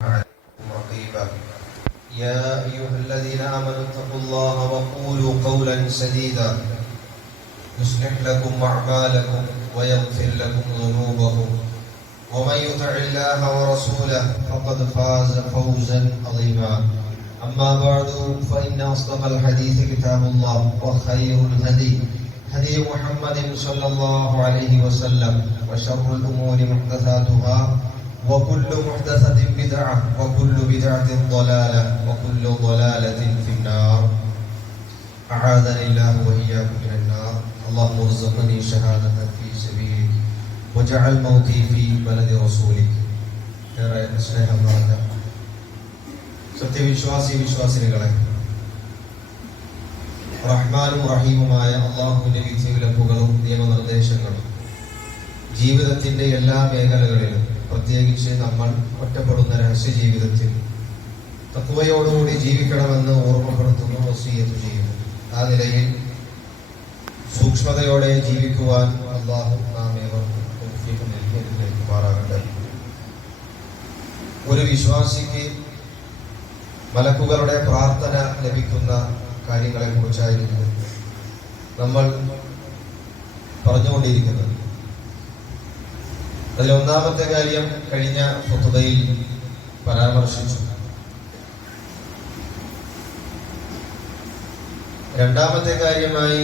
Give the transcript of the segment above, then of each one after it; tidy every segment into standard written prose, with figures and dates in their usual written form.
رقيبا يا أيها الذين آمنوا اتقوا الله وقولوا قولا سديدا يصلح لكم أعمالكم ويغفر لكم ذنوبكم ومن يطع الله ورسوله فقد فاز فوزا عظيما أما بعد فإن أصدق الحديث كتاب الله وخير الهدي هدي محمد صلى الله عليه وسلم وشر الأمور محدثاتها وكل محدثة بدعة وكل بدعة ضلالة وكل ضلالة في النار أعاذني الله وإياكم من النار اللهم ارزقني شهادة في سبيلك وجعل موتي في بلد رسولك സ്നേഹം നിറഞ്ഞ വിശ്വാസിനികളെ, റഹ്മാനും റഹീമുമായ അള്ളാഹുവിന്റെ വിധിവിലക്കുകളും നിയമനിർദ്ദേശങ്ങളും ജീവിതത്തിന്റെ എല്ലാ മേഖലകളിലും, പ്രത്യേകിച്ച് നമ്മൾ ഒറ്റപ്പെടുന്ന രഹസ്യ ജീവിതത്തിൽ തഖ്വയോടുകൂടി ജീവിക്കണമെന്ന് ഓർമ്മപ്പെടുത്തുന്നു, വസിയ്യത്ത് ചെയ്യുന്നു. ആ നിലയിൽ സൂക്ഷ്മതയോടെ ജീവിക്കുവാൻ അള്ളാഹു നാം ഏവർക്കും തൗഫീഖ് നൽകി അനുഗ്രഹിക്കുമാറാകട്ടെ. ഒരു വിശ്വാസിക്ക് മലക്കുകളുടെ പ്രാർത്ഥന ലഭിക്കുന്ന കാര്യങ്ങളെ കുറിച്ചായിരുന്നു നമ്മൾ പറഞ്ഞുകൊണ്ടിരിക്കുന്നത്. അതിൽ ഒന്നാമത്തെ കാര്യം കഴിഞ്ഞ ഖുതുബയിൽ പരാമർശിച്ചു. രണ്ടാമത്തെ കാര്യമായി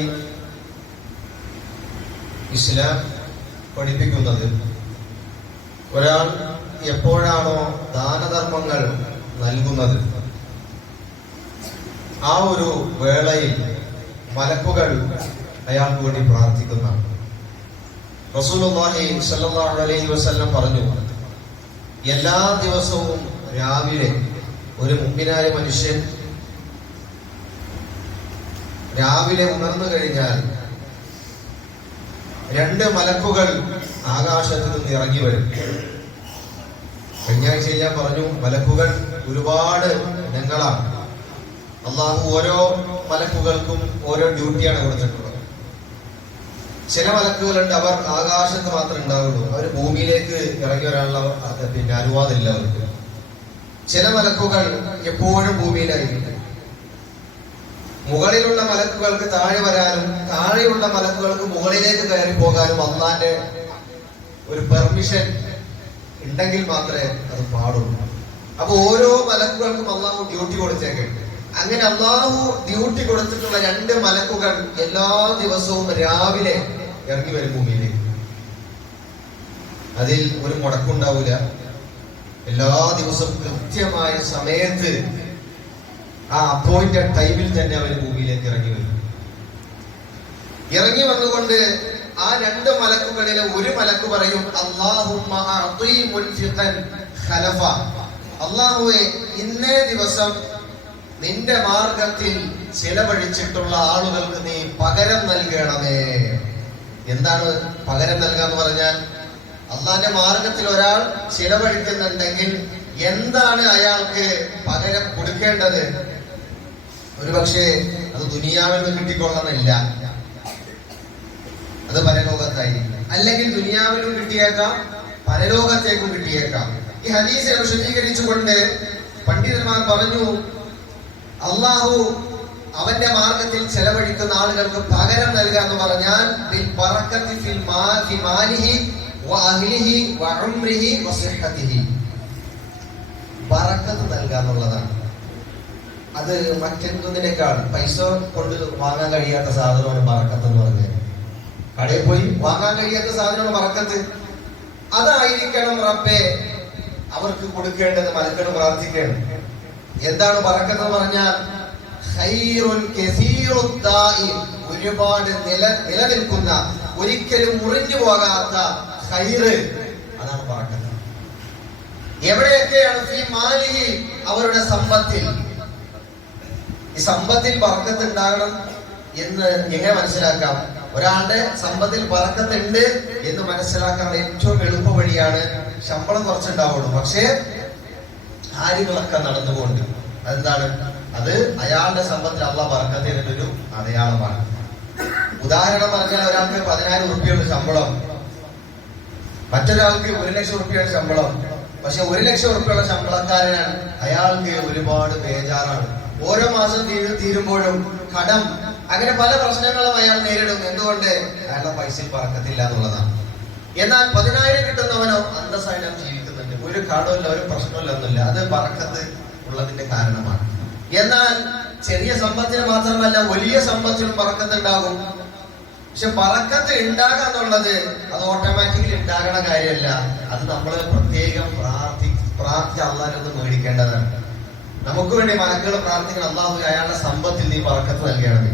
ഇസ്ലാം പഠിപ്പിക്കുന്നത്, ഒരാൾ എപ്പോഴാണോ ദാനധർമ്മങ്ങൾ നൽകുന്നത് ആ ഒരു വേളയിൽ മലക്കുകൾ അയാൾക്ക് വേണ്ടി പ്രാർത്ഥിക്കുന്നതാണ്. റസൂലുള്ളാഹി സ്വല്ലല്ലാഹു അലൈഹി വസല്ലം പറഞ്ഞു, എല്ലാ ദിവസവും രാവിലെ ഒരു മുഅ്മിനായ മനുഷ്യൻ രാവിലെ ഉണർന്നു കഴിഞ്ഞാൽ രണ്ട് മലക്കുകൾ ആകാശത്ത് നിന്ന് ഇറങ്ങി വരും. കഴിഞ്ഞ ആഴ്ച ഞാൻ പറഞ്ഞു, മലക്കുകൾ ഒരുപാട് ഇനങ്ങളാണ്. അള്ളാഹു ഓരോ മലക്കുകൾക്കും ഓരോ ഡ്യൂട്ടിയാണ് കൊടുത്തിട്ടുള്ളത്. ചില മലക്കുകളുണ്ട്, അവർ ആകാശത്ത് മാത്രമേ ഉണ്ടാവുള്ളൂ, അവർ ഭൂമിയിലേക്ക് ഇറങ്ങി വരാനുള്ള അനുവാദമില്ല അവർക്ക്. ചില മലക്കുകൾ എപ്പോഴും ഭൂമിയിലായിരിക്കും. മുകളിലുള്ള മലക്കുകൾക്ക് താഴെ വരാനും താഴെയുള്ള മലക്കുകൾക്ക് മുകളിലേക്ക് കയറി പോകാനും അള്ളാന്റെ ഒരു പെർമിഷൻ ഉണ്ടെങ്കിൽ മാത്രമേ അത് പാടുള്ളൂ. അപ്പൊ ഓരോ മലക്കുകൾക്കും അള്ളാഹു ഡ്യൂട്ടി കൊടുത്തേക്കുണ്ട്. അങ്ങനെ അള്ളാഹു ഡ്യൂട്ടി കൊടുത്തിട്ടുള്ള രണ്ട് മലക്കുകൾ എല്ലാ ദിവസവും രാവിലെ ഇറങ്ങി വരും ഭൂമിയിലേക്ക്. അതിൽ ഒരു മുടക്കുണ്ടാവില്ല. എല്ലാ ദിവസവും കൃത്യമായ സമയത്ത് ആ അപ്പോയിന്റഡ് ടൈമിൽ തന്നെ അവർ ഭൂമിയിലേക്ക് ഇറങ്ങി വരും. ഇറങ്ങി വന്നുകൊണ്ട് ആ രണ്ട് മലക്കുകളിലെ ഒരു മലക്ക് പറയും, അല്ലാഹുമ്മ അഅതി മുൻഫിഖൻ ഖലഫ, അല്ലാഹുവേ ഇന്നേ ദിവസം നിന്റെ മാർഗത്തിൽ ചിലവഴിച്ചിട്ടുള്ള ആളുകൾക്ക് നീ പകരം നൽകണമേ. എന്താണ് പകരം നൽകാന്ന് പറഞ്ഞാൽ, അള്ളാന്റെ മാർഗത്തിൽ ഒരാൾ ചിലവഴിക്കുന്നുണ്ടെങ്കിൽ എന്താണ് അയാൾക്ക് പകരം കൊടുക്കേണ്ടത്? ഒരുപക്ഷെ അത് ദുനിയാവിൽ നിന്ന് കിട്ടിക്കൊള്ളണമെന്നില്ല, അത് പരലോകത്തായിരിക്കും. അല്ലെങ്കിൽ ദുനിയാവിലും കിട്ടിയേക്കാം, പരലോകത്തേക്കും കിട്ടിയേക്കാം. ഈ ഹദീസിനെ വിശദീകരിച്ചുകൊണ്ട് പണ്ഡിതന്മാർ പറഞ്ഞു, അള്ളാഹു അവന്റെ മാർഗത്തിൽ ചെലവഴിക്കുന്ന ആളുകൾക്ക് പകരം നൽകുക എന്ന് പറഞ്ഞാൽ ബറക്കത്ത് നൽകുക എന്നുള്ളതാണ്. അത് മറ്റെന്തിനേക്കാൾ പൈസ കൊണ്ട് വാങ്ങാൻ കഴിയാത്ത സാധനമാണ് ബറക്കത്ത് എന്ന് പറഞ്ഞത്. കടയിൽ പോയി വാങ്ങാൻ കഴിയാത്ത സാധനമാണ് ബറക്കത്ത്. അതായിരിക്കണം റബ്ബേ അവർക്ക് കൊടുക്കേണ്ടത്. മലക്കൾ പ്രാർത്ഥിക്കണം. എന്താണ് ബറക്കത്ത് എന്ന് പറഞ്ഞാൽ, ഒരുപാട് നിലനിൽക്കുന്ന, ഒരിക്കലും മുറിഞ്ഞു പോകാത്ത ഖൈറ്, അതാണ് ബറക്കത്ത്. എവിടെയൊക്കെയാണ് ഫീ മാലിഹി, അവരുടെ സമ്പത്തിൽ. ഈ സമ്പത്തിൽ ബറക്കത്ത് ഉണ്ടാകണം എന്ന് എങ്ങനെ മനസ്സിലാക്കാം? ഒരാളുടെ സമ്പത്തിൽ ബറക്കത്ത് ഉണ്ട് എന്ന് മനസ്സിലാക്കാൻ ഏറ്റവും എളുപ്പ വഴിയാണ്, ശമ്പളം കുറച്ചുണ്ടാവുള്ളൂ പക്ഷേ കാര്യങ്ങളൊക്കെ നടന്നുകൊണ്ട്. അതെന്താണ്? അത് അയാളുടെ സമ്പത്തിൽ അള്ളാഹ് ബറക്കത്ത് ചെയ്തിട്ടൊരു അടയാളമാണ്. ഉദാഹരണം പറഞ്ഞാൽ, ഒരാൾക്ക് 10,000 ഉറുപ്പികയുടെ ശമ്പളം, മറ്റൊരാൾക്ക് 1,00,000 ഉറുപ്പികയുടെ ശമ്പളം. പക്ഷെ 1,00,000 ഉറുപ്പിയുള്ള ശമ്പളക്കാരനാണ്, അയാൾക്ക് ഒരുപാട് ബേജാറാണ്. ഓരോ മാസം തീരുമ്പോഴും കടം, അങ്ങനെ പല പ്രശ്നങ്ങളും അയാൾ നേരിടുന്നു. എന്തുകൊണ്ട്? അയാളുടെ പൈസയിൽ പറക്കത്തില്ല എന്നുള്ളതാണ്. എന്നാൽ 10,000 കിട്ടുന്നവനോ അന്തസ്സായിട്ട് ജീവിക്കുന്നുണ്ട്, ഒരു കടമില്ല, ഒരു പ്രശ്നമില്ല, ഒന്നുമില്ല. അത് പറക്കത്ത് ഉള്ളതിന്റെ കാരണമാണ്. എന്നാൽ ചെറിയ സമ്പത്തിന് മാത്രമല്ല, വലിയ സമ്പത്തിനും പറക്കത്ത് ഉണ്ടാകും. പക്ഷെ പറക്കത്ത് ഉണ്ടാകാന്നുള്ളത് അത് ഓട്ടോമാറ്റിക്കലി ഉണ്ടാകണ കാര്യമല്ല. അത് നമ്മൾ പ്രത്യേകം പ്രാർത്ഥിച്ച് അള്ളാഹുവിനെ മേടിക്കേണ്ടതാണ്. നമുക്ക് വേണ്ടി മലക്കുകൾ പ്രാർത്ഥിക്കണം, അള്ളാഹു അയാളുടെ സമ്പത്തിൽ നീ പറക്കത്ത് നൽകണമേ.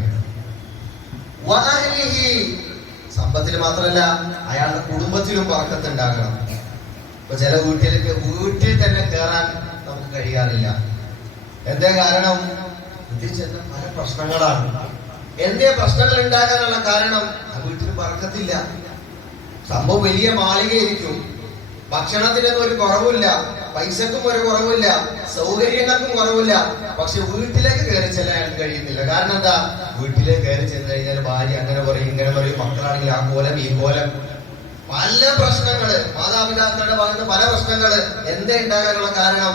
സമ്പത്തിൽ മാത്രമല്ല, അയാളുടെ കുടുംബത്തിലും പറക്കത്ത് ഉണ്ടാകണം. ഇപ്പൊ ചില വീട്ടിൽ തന്നെ കയറാൻ നമുക്ക് കഴിയാറില്ല. എന്തേ കാരണം? ഇതിൽ ചെന്ന പല പ്രശ്നങ്ങളാണ്. എന്തേ പ്രശ്നങ്ങൾ ഉണ്ടാകാനുള്ള കാരണം? ആ വീട്ടിൽ പറക്കത്തില്ല. സംഭവം വലിയ മാളികയായിരിക്കും, ഭക്ഷണത്തിനൊന്നും ഒരു കുറവില്ല, പൈസക്കും ഒരു കുറവില്ല, സൗകര്യങ്ങൾക്കും കുറവില്ല. പക്ഷെ വീട്ടിലേക്ക് കയറി ചെല്ലാൻ കഴിയുന്നില്ല. കാരണം എന്താ? വീട്ടിലേക്ക് കയറി ചെന്ന് കഴിഞ്ഞാൽ ഭാര്യ അങ്ങനെ പറയും, ഇങ്ങനെ പറയും, മക്കളാണെങ്കിൽ ആ കോലം ഈ കോലം, പല പ്രശ്നങ്ങള്, മാതാപിതാക്കളുടെ ഭാഗത്ത് പല പ്രശ്നങ്ങള്. എന്തേ ഉണ്ടാകാനുള്ള കാരണം?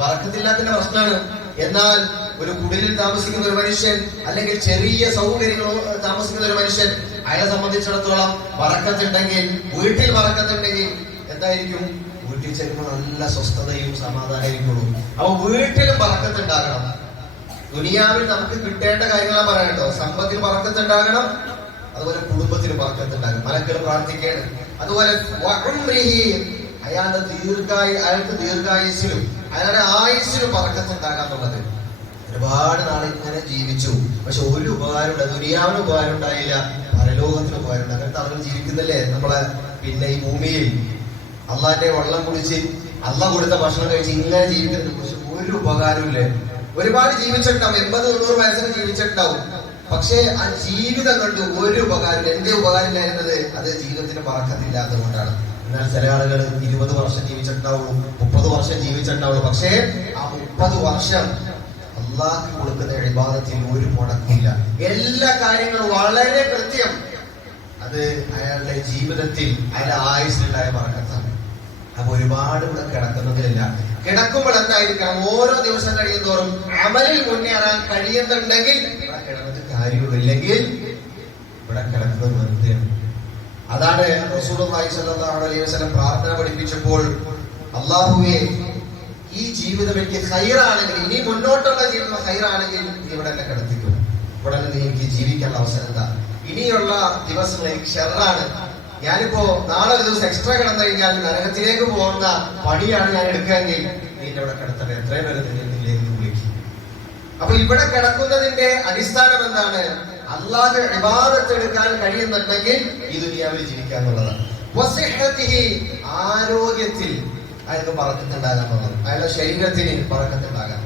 പറക്കത്തില്ലാത്തിന്റെ പ്രശ്നമാണ്. എന്നാൽ ഒരു കുടിലിൽ താമസിക്കുന്ന ഒരു മനുഷ്യൻ, അല്ലെങ്കിൽ ചെറിയ സൗകര്യങ്ങൾ താമസിക്കുന്ന ഒരു മനുഷ്യൻ, അയാളെ സംബന്ധിച്ചിടത്തോളം പറക്കത്തുണ്ടെങ്കിൽ, വീട്ടിൽ പറക്കത്തുണ്ടെങ്കിൽ എന്തായിരിക്കും? വീട്ടിൽ ചെല്ലുമ്പോൾ നല്ല സ്വസ്ഥതയും സമാധാനമായിരിക്കുള്ളൂ. അപ്പൊ വീട്ടിലും പറക്കത്തുണ്ടാകണം. ദുനിയാവിൽ നമുക്ക് കിട്ടേണ്ട കാര്യങ്ങളാണ് പറയട്ടോ. സമ്പത്തിൽ പറക്കത്തുണ്ടാകണം, അതുപോലെ കുടുംബത്തിന് പറക്കത്തുണ്ടാകണം. മലക്കൾ പ്രാർത്ഥിക്കണം. അതുപോലെ അയാളുടെ ദീർഘായുസിലും അയാളുടെ ആയുസിലും പറക്കത്തുണ്ടാകാന്നുള്ളത്. ഒരുപാട് നാളെ ഇങ്ങനെ ജീവിച്ചു, പക്ഷെ ഒരു ഉപകാരമുണ്ട്, ദുനിയാവിന് ഉപകാരം ഉണ്ടായില്ല, പരലോകത്തിന് ഉപകാരം ഉണ്ട്. അങ്ങനത്തെ ആളുകൾ ജീവിക്കുന്നില്ലേ നമ്മളെ പിന്നെ ഈ ഭൂമിയിൽ? അള്ളാന്റെ വെള്ളം കുടിച്ച്, അള്ളാഹ് കൊടുത്ത ഭക്ഷണം കഴിച്ച് ഇങ്ങനെ ജീവിക്കുന്നുണ്ട്, പക്ഷെ ഒരു ഉപകാരമില്ലേ. ഒരുപാട് ജീവിച്ചിട്ടുണ്ടാവും, 80-100 വയസ്സിന് ജീവിച്ചിട്ടുണ്ടാവും, പക്ഷെ ആ ജീവിതം കൊണ്ട് ഒരു ഉപകാരം. എന്റെ ഉപകാരം ഇല്ലായിരുന്നത് അത് ജീവിതത്തിന് പറക്കത്തില്ലാത്തത് കൊണ്ടാണ്. എന്നാൽ ചില ആളുകൾ 20 വർഷം ജീവിച്ചിട്ടുണ്ടാവുള്ളൂ, 30 വർഷം ജീവിച്ചിട്ടുണ്ടാവുള്ളൂ, പക്ഷേ ആ 30 വർഷം അള്ളാഹ് കൊടുക്കുന്ന ഇബാദത്തിൽ ഒരു മുടക്കില്ല. എല്ലാ കാര്യങ്ങളും വളരെ കൃത്യം. അത് അയാളുടെ ജീവിതത്തിൽ, അയാളുടെ ആയുസ്സിലുണ്ടായ പറക്കത്താണ്. അപ്പൊ ഒരുപാട് ഇവിടെ കിടക്കുന്നതിലില്ല. കിടക്കുമ്പോൾ എന്തായിരിക്കണം? ഓരോ ദിവസം കഴിയുന്നതോറും അമലിൽ മുന്നേറാൻ കഴിയുന്നുണ്ടെങ്കിൽ ഇവിടെ കിടന്നത് കാര്യമുള്ളൂ, ഇല്ലെങ്കിൽ ഇവിടെ കിടക്കുന്നത് വെറുതെയാണ്. അതാണ് റസൂലുള്ളാഹി സ്വല്ലല്ലാഹു അലൈഹി വസല്ലം പ്രാർത്ഥന പഠിപ്പിച്ചപ്പോൾ, അല്ലാഹുവേ ഈ ജീവിതം എനിക്ക് ഖൈറാണെങ്കിൽ, ഇനി മുന്നോട്ടുള്ള ജീവിതം ഖൈറാണെങ്കിൽ നീ ഇവിടെ എന്നെ കിടത്തിക്കും, ഇവിടെ നീ എനിക്ക് ജീവിക്കാനുള്ള അവസരം എന്താ? ഇനിയുള്ള ദിവസങ്ങൾ എനിക്ക് ഷെറാണ്, ഞാനിപ്പോ നാളെ ഒരു ദിവസം എക്സ്ട്രാ കിടന്നു കഴിഞ്ഞാൽ നരകത്തിലേക്ക് പോകുന്ന പണിയാണ് ഞാൻ എടുക്കുകയെങ്കിൽ നീ ഇവിടെ കിടത്തട്ടെ, എത്രയും പേര് നിന്നിലേക്ക് വിളിക്കും. അപ്പൊ ഇവിടെ കിടക്കുന്നതിന്റെ അടിസ്ഥാനം എന്താണ്? അല്ലാഹു ഇബാദത്ത് എടുക്കാൻ കഴിയുന്നുണ്ടെങ്കിൽ ഈ ദുനിയാവിൽ ജീവിക്കാന്നുള്ളതാണ്. ആരോഗ്യത്തിൽ അയാൾക്ക് പറക്കത്തുണ്ടാകാന്നുള്ളത്, അയാളുടെ ശരീരത്തിന് പറക്കത്തുണ്ടാകാൻ.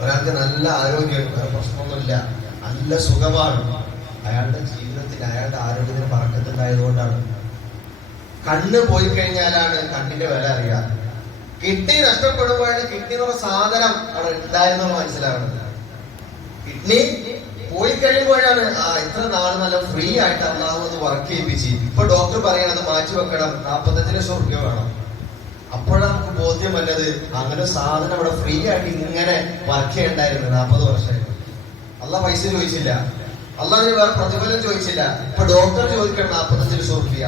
ഒരാൾക്ക് നല്ല ആരോഗ്യം, പ്രശ്നമൊന്നുമില്ല, നല്ല സുഖമാണ്, അയാളുടെ ജീവിതത്തിൽ അയാളുടെ ആരോഗ്യത്തിന് പറക്കത്തുണ്ടായതുകൊണ്ടാണ്. കണ്ണ് പോയി കഴിഞ്ഞാലാണ് കണ്ണിന്റെ വില അറിയുക. കിഡ്നി നഷ്ടപ്പെടുമ്പോഴാണ് കിഡ്നി എന്നുള്ള സാധനം അവിടെ ഉണ്ടായെന്നുള്ള മനസ്സിലാവുന്നത്. കിഡ്നി പോയി കഴിയുമ്പോഴാണ് ഇത്ര നാൾ നല്ല ഫ്രീ ആയിട്ട് അള്ളാഹു ഒന്ന് വർക്ക് ചെയ്യിപ്പിച്ച്. ഇപ്പൊ ഡോക്ടർ പറയണത് മാറ്റി വെക്കണം, 45 ലക്ഷം റുപ്യ വേണം. അപ്പോഴാണ് നമുക്ക് ബോധ്യം വന്നത്, അങ്ങനെ സാധനം അവിടെ ഫ്രീ ആയിട്ട് ഇങ്ങനെ വർക്ക് ചെയ്യണ്ടായിരുന്നു 40 വർഷമായിട്ട്. അള്ളാഹ് പൈസ ചോദിച്ചില്ല, അള്ളാഹിന് വേറെ പ്രതിഫലം ചോദിച്ചില്ല. ഇപ്പൊ ഡോക്ടർ ചോദിക്കണം 45 ലക്ഷം റുപ്യ.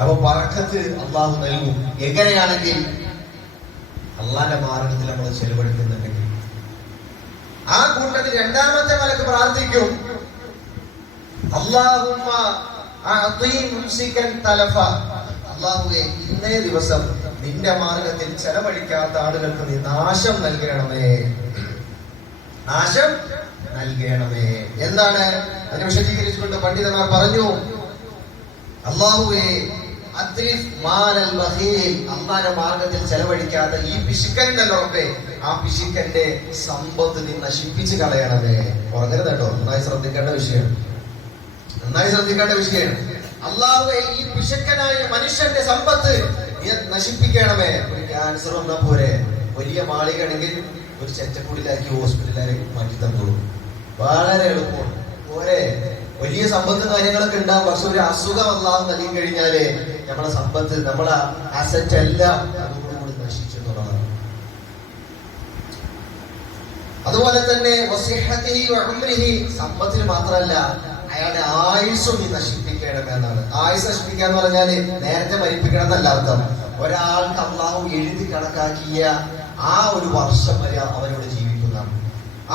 അപ്പൊ പറക്കത്ത് അള്ളാഹു നൽകും. എങ്ങനെയാണെങ്കിൽ അള്ളാന്റെ മാർഗത്തിൽ നമ്മൾ ചെലവഴിക്കുന്നുണ്ടെങ്കിൽ. ആ കൂട്ടത്തിൽ രണ്ടാമത്തെ മലക്ക് പ്രാർത്ഥിക്കും, അല്ലാഹുമ്മ അഅതി മുംസികൻ തലഫ, അല്ലാഹുവേ ഇന്നേ ദിവസം നിന്റെ മാർഗത്തിൽ ചെലവഴിക്കാത്ത ആളുകൾക്ക് നീ നാശം നൽകണമേ, നാശം നൽകണമേ. എന്താണ് അതിനെ വിശദീകരിച്ചുകൊണ്ട് പണ്ഡിതന്മാർ പറഞ്ഞു, അല്ലാഹുവേ അള്ളാന്റെ മാർഗത്തിൽ ചെലവഴിക്കാത്ത ഈ പിശുക്കനുണ്ടല്ലോട്ടെ, ആ പിശുക്കന്റെ സമ്പത്ത് നീ നശിപ്പിച്ച് കളയണമേ. പറഞ്ഞത് കേട്ടോ, നന്നായി ശ്രദ്ധിക്കേണ്ട വിഷയമാണ്, നന്നായി ശ്രദ്ധിക്കേണ്ട വിഷയമാണ്. അള്ളാഹുവേ ഈ പിശുക്കനായ മനുഷ്യന്റെ സമ്പത്ത് നശിപ്പിക്കണമേ. ഒരു ക്യാൻസർ വന്നാ പോരെ, വലിയ മാളികയാണെങ്കിൽ ഒരു ചെറ്റക്കൂടിലാക്കി ഹോസ്പിറ്റലിലേക്ക് മാറ്റി തന്നോളൂ, വളരെ എളുപ്പമാണ് പോരെ. വലിയ സമ്പത്തും കാര്യങ്ങളൊക്കെ ഉണ്ടാവും, പക്ഷെ ഒരു അസുഖം അല്ലാതെ നൽകി കഴിഞ്ഞാല് നമ്മളെ സമ്പത്ത്, നമ്മളെ അസറ്റ് എല്ലാം അതോടുകൂടി നശിച്ചെന്നുള്ളതാണ്. അതുപോലെ തന്നെ സമ്പത്തിന് മാത്രമല്ല, അയാളുടെ ആയുസ്സും നീ നശിപ്പിക്കണമെന്നാണ്. ആയുസ് നശിപ്പിക്കുക എന്ന് പറഞ്ഞാല് നേരത്തെ മരിപ്പിക്കണം എന്നല്ല അർത്ഥം. ഒരാൾക്ക് അള്ളാഹു എഴുതി കണക്കാക്കിയ ആ ഒരു വർഷം വരെ അവനോട് ജീവിക്കുന്ന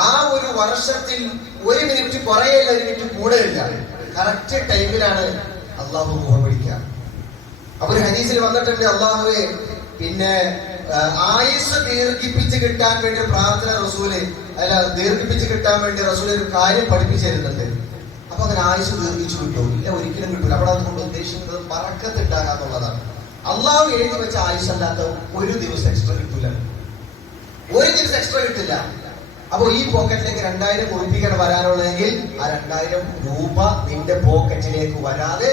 ആ ഒരു വർഷത്തിൽ 1 മിനിറ്റ് കുറയില്ല, 1 മിനിറ്റ് കൂടെയില്ല, കറക്റ്റ് ടൈമിലാണ് അള്ളാഹു മുഖം പിടിക്കുക. അപ്പൊ ഒരു ഹദീസിൽ വന്നിട്ടുണ്ട്, അള്ളാഹുവെ പിന്നെ ആയുസ് ദീർഘിപ്പിച്ച് കിട്ടാൻ വേണ്ടി പ്രാർത്ഥന ദീർഘിപ്പിച്ച് കിട്ടാൻ വേണ്ടി റസൂൽ ഒരു കാര്യം പഠിപ്പിച്ചു തരുന്നുണ്ട്. അപ്പൊ അങ്ങനെ ആയുസ് ദീർഘിച്ചു കിട്ടുമോ? ഇല്ല, ഒരിക്കലും കിട്ടില്ല. അവിടെ അതുകൊണ്ട് ഉദ്ദേശിക്കുന്നത് പറക്കത്തുണ്ടാകാന്നുള്ളതാണ്. അള്ളാഹു എഴുതി വെച്ച ആയുസ് അല്ലാത്ത 1 ദിവസം എക്സ്ട്രാ കിട്ടൂല, 1 ദിവസം എക്സ്ട്രാ കിട്ടില്ല. അപ്പൊ ഈ പോക്കറ്റിലേക്ക് 2000 ഉറുപ്പികയാണ് വരാനുള്ളതെങ്കിൽ ആ 2000 രൂപ നിന്റെ പോക്കറ്റിലേക്ക് വരാതെ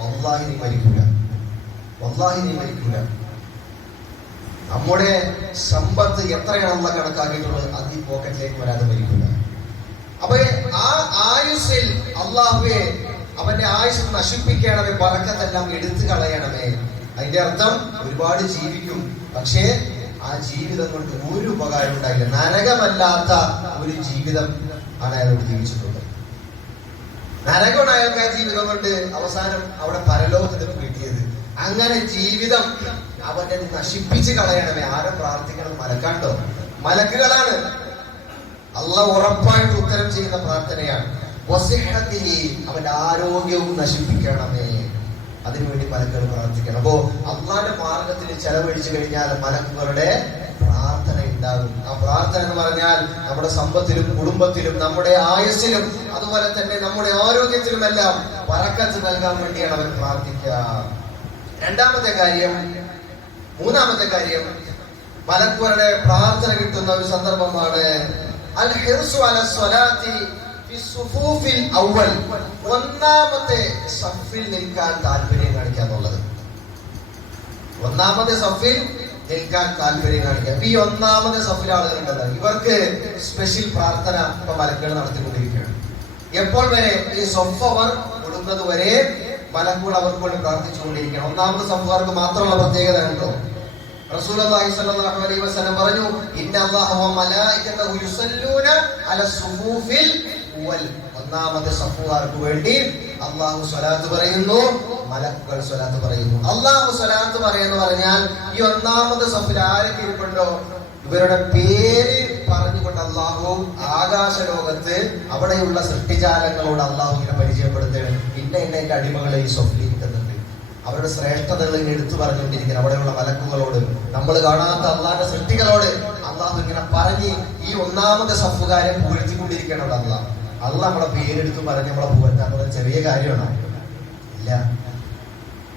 വല്ലാഹി നീ മരിക്കൂല, വല്ലാഹി നീ മരിക്കൂല. നമ്മുടെ സമ്പത്ത് എത്രയാണ് അള്ളാഹ് കണക്കാക്കിയിട്ടുള്ളത്, അത് ഈ പോക്കറ്റിലേക്ക് വരാതെ മരിക്കൂല. അപ്പൊ ആ ആയുസ്സിൽ അള്ളാഹുവെ അവന്റെ ആയുസ് നശിപ്പിക്കണമേ, ബറക്കത്തെല്ലാം എടുത്തു കളയണമേ. അതിന്റെ അർത്ഥം ഒരുപാട് ജീവിക്കും, പക്ഷേ ആ ജീവിതം കൊണ്ട് ഒരു ഉപകാരം ഉണ്ടായില്ല. നരകമല്ലാത്ത ഒരു ജീവിതം ആണ് അയാളോട് ജീവിച്ചിട്ടുള്ളത്. നരകമാണ് അയാൾക്ക് ആ ജീവിതം കൊണ്ട് അവസാനം അവിടെ പരലോകത്തിൽ കിട്ടിയത്. അങ്ങനെ ജീവിതം അവന്റെ നശിപ്പിച്ച് കളയണമേ. ആരും പ്രാർത്ഥിക്കണം? മലക്കാണ്ടോ? മലക്കുകളാണ്. അള്ളാഹ് ഉറപ്പായിട്ട് ഉത്തരം ചെയ്യുന്ന പ്രാർത്ഥനയാണ്. അവന്റെ ആരോഗ്യവും നശിപ്പിക്കണമേ, അതിനുവേണ്ടി മലക്കുകൾ പ്രാർത്ഥിക്കണം. അപ്പോ അള്ളാന്റെ മാർഗത്തിൽ ചെലവഴിച്ചു കഴിഞ്ഞാൽ മലക്കുകളുടെ പ്രാർത്ഥന ഉണ്ടാകും. ആ പ്രാർത്ഥന എന്ന് പറഞ്ഞാൽ നമ്മുടെ സമ്പത്തിലും കുടുംബത്തിലും നമ്മുടെ ആയുസ്സിലും അതുപോലെ തന്നെ നമ്മുടെ ആരോഗ്യത്തിലും എല്ലാം ബറക്കത്ത് നൽകാൻ വേണ്ടിയാണ് അവർ പ്രാർത്ഥിക്കുക. മൂന്നാമത്തെ കാര്യം മലക്കുകളുടെ പ്രാർത്ഥന കിട്ടുന്ന ഒരു സന്ദർഭമാണ് അൽ ഹിർസു അല സ്വലാത്തി ഫി സുഫൂഫിൽ അവ്വൽ. ഒന്നാമത്തെ സഫിൽ നിൽക്കാൻ താല്പര്യം കാണിക്കുക എന്നുള്ളത്. ഒന്നാമത്തെ സഫിൽ നിൽക്കാൻ താല്പര്യം കാണിക്കുക. ഈ ഒന്നാമത്തെ സഫിൽ ആളുകളുണ്ടല്ലോ, ഇവർക്ക് സ്പെഷ്യൽ പ്രാർത്ഥന ഇപ്പൊ മലക്കുകൾ നടത്തിക്കൊണ്ടിരിക്കുകയാണ്. എപ്പോൾ വരെ? ഈ സൊഫവർ കൊടുക്കുന്നത് വരെ മലക്കുകൾ അവർക്ക് വേണ്ടി പ്രാർത്ഥിച്ചുകൊണ്ടിരിക്കുകയാണ്. ഒന്നാമത്തെ സഫുകാർക്ക് മാത്രമുള്ള പ്രത്യേകത ഉണ്ടോ? റസൂലുള്ളാഹി സ്വല്ലല്ലാഹു അലൈഹി വസല്ലം പറഞ്ഞു, ഇന്നല്ലാഹ വ മലായികതഹു യുസല്ലൂന അല സുഫൂഫിൽ അവ്വൽ. ഒന്നാമത്തെ സഫുകാർക്ക് വേണ്ടി അല്ലാഹു സ്വലാത്ത് പറയുന്നു, മലക്കുകൾ സ്വലാത്ത് പറയുന്നു. അല്ലാഹു സ്വലാത്ത് പറയുന്നു പറഞ്ഞാൽ ഈ ഒന്നാമത്തെ സഫിൽ ആരൊക്കെ ഇരിപ്പുണ്ടോ ഇവരുടെ പേര് പറഞ്ഞുകൊണ്ട് അല്ലാഹു ആകാശ ലോകത്ത് അവിടെയുള്ള സൃഷ്ടിജാലങ്ങളോട് അല്ലാഹു ഇങ്ങനെ പരിചയപ്പെടുത്തുകയാണ്. ഇന്ന എന്റെ അടിമകളെ ഈ സഫിൽ ഇരിക്കുന്നുണ്ട്, അവരുടെ ശ്രേഷ്ഠതകൾ ഇങ്ങനെ എടുത്തു പറഞ്ഞുകൊണ്ടിരിക്കുന്നത്. അവിടെയുള്ള മലക്കുകളോട്, നമ്മൾ കാണാത്ത അള്ളാന്റെ സൃഷ്ടികളോട് അള്ളാഹു ഇങ്ങനെ പറഞ്ഞ് ഈ ഒന്നാമത്തെ സഫുകാരെ പുകഴ്ത്തിക്കൊണ്ടിരിക്കണം. അള്ളാഹ് നമ്മളെ പേരെടുത്ത് പറഞ്ഞ് നമ്മളെ പുകഴ്ത്താൻ ചെറിയ കാര്യമാണോ? ഇല്ല,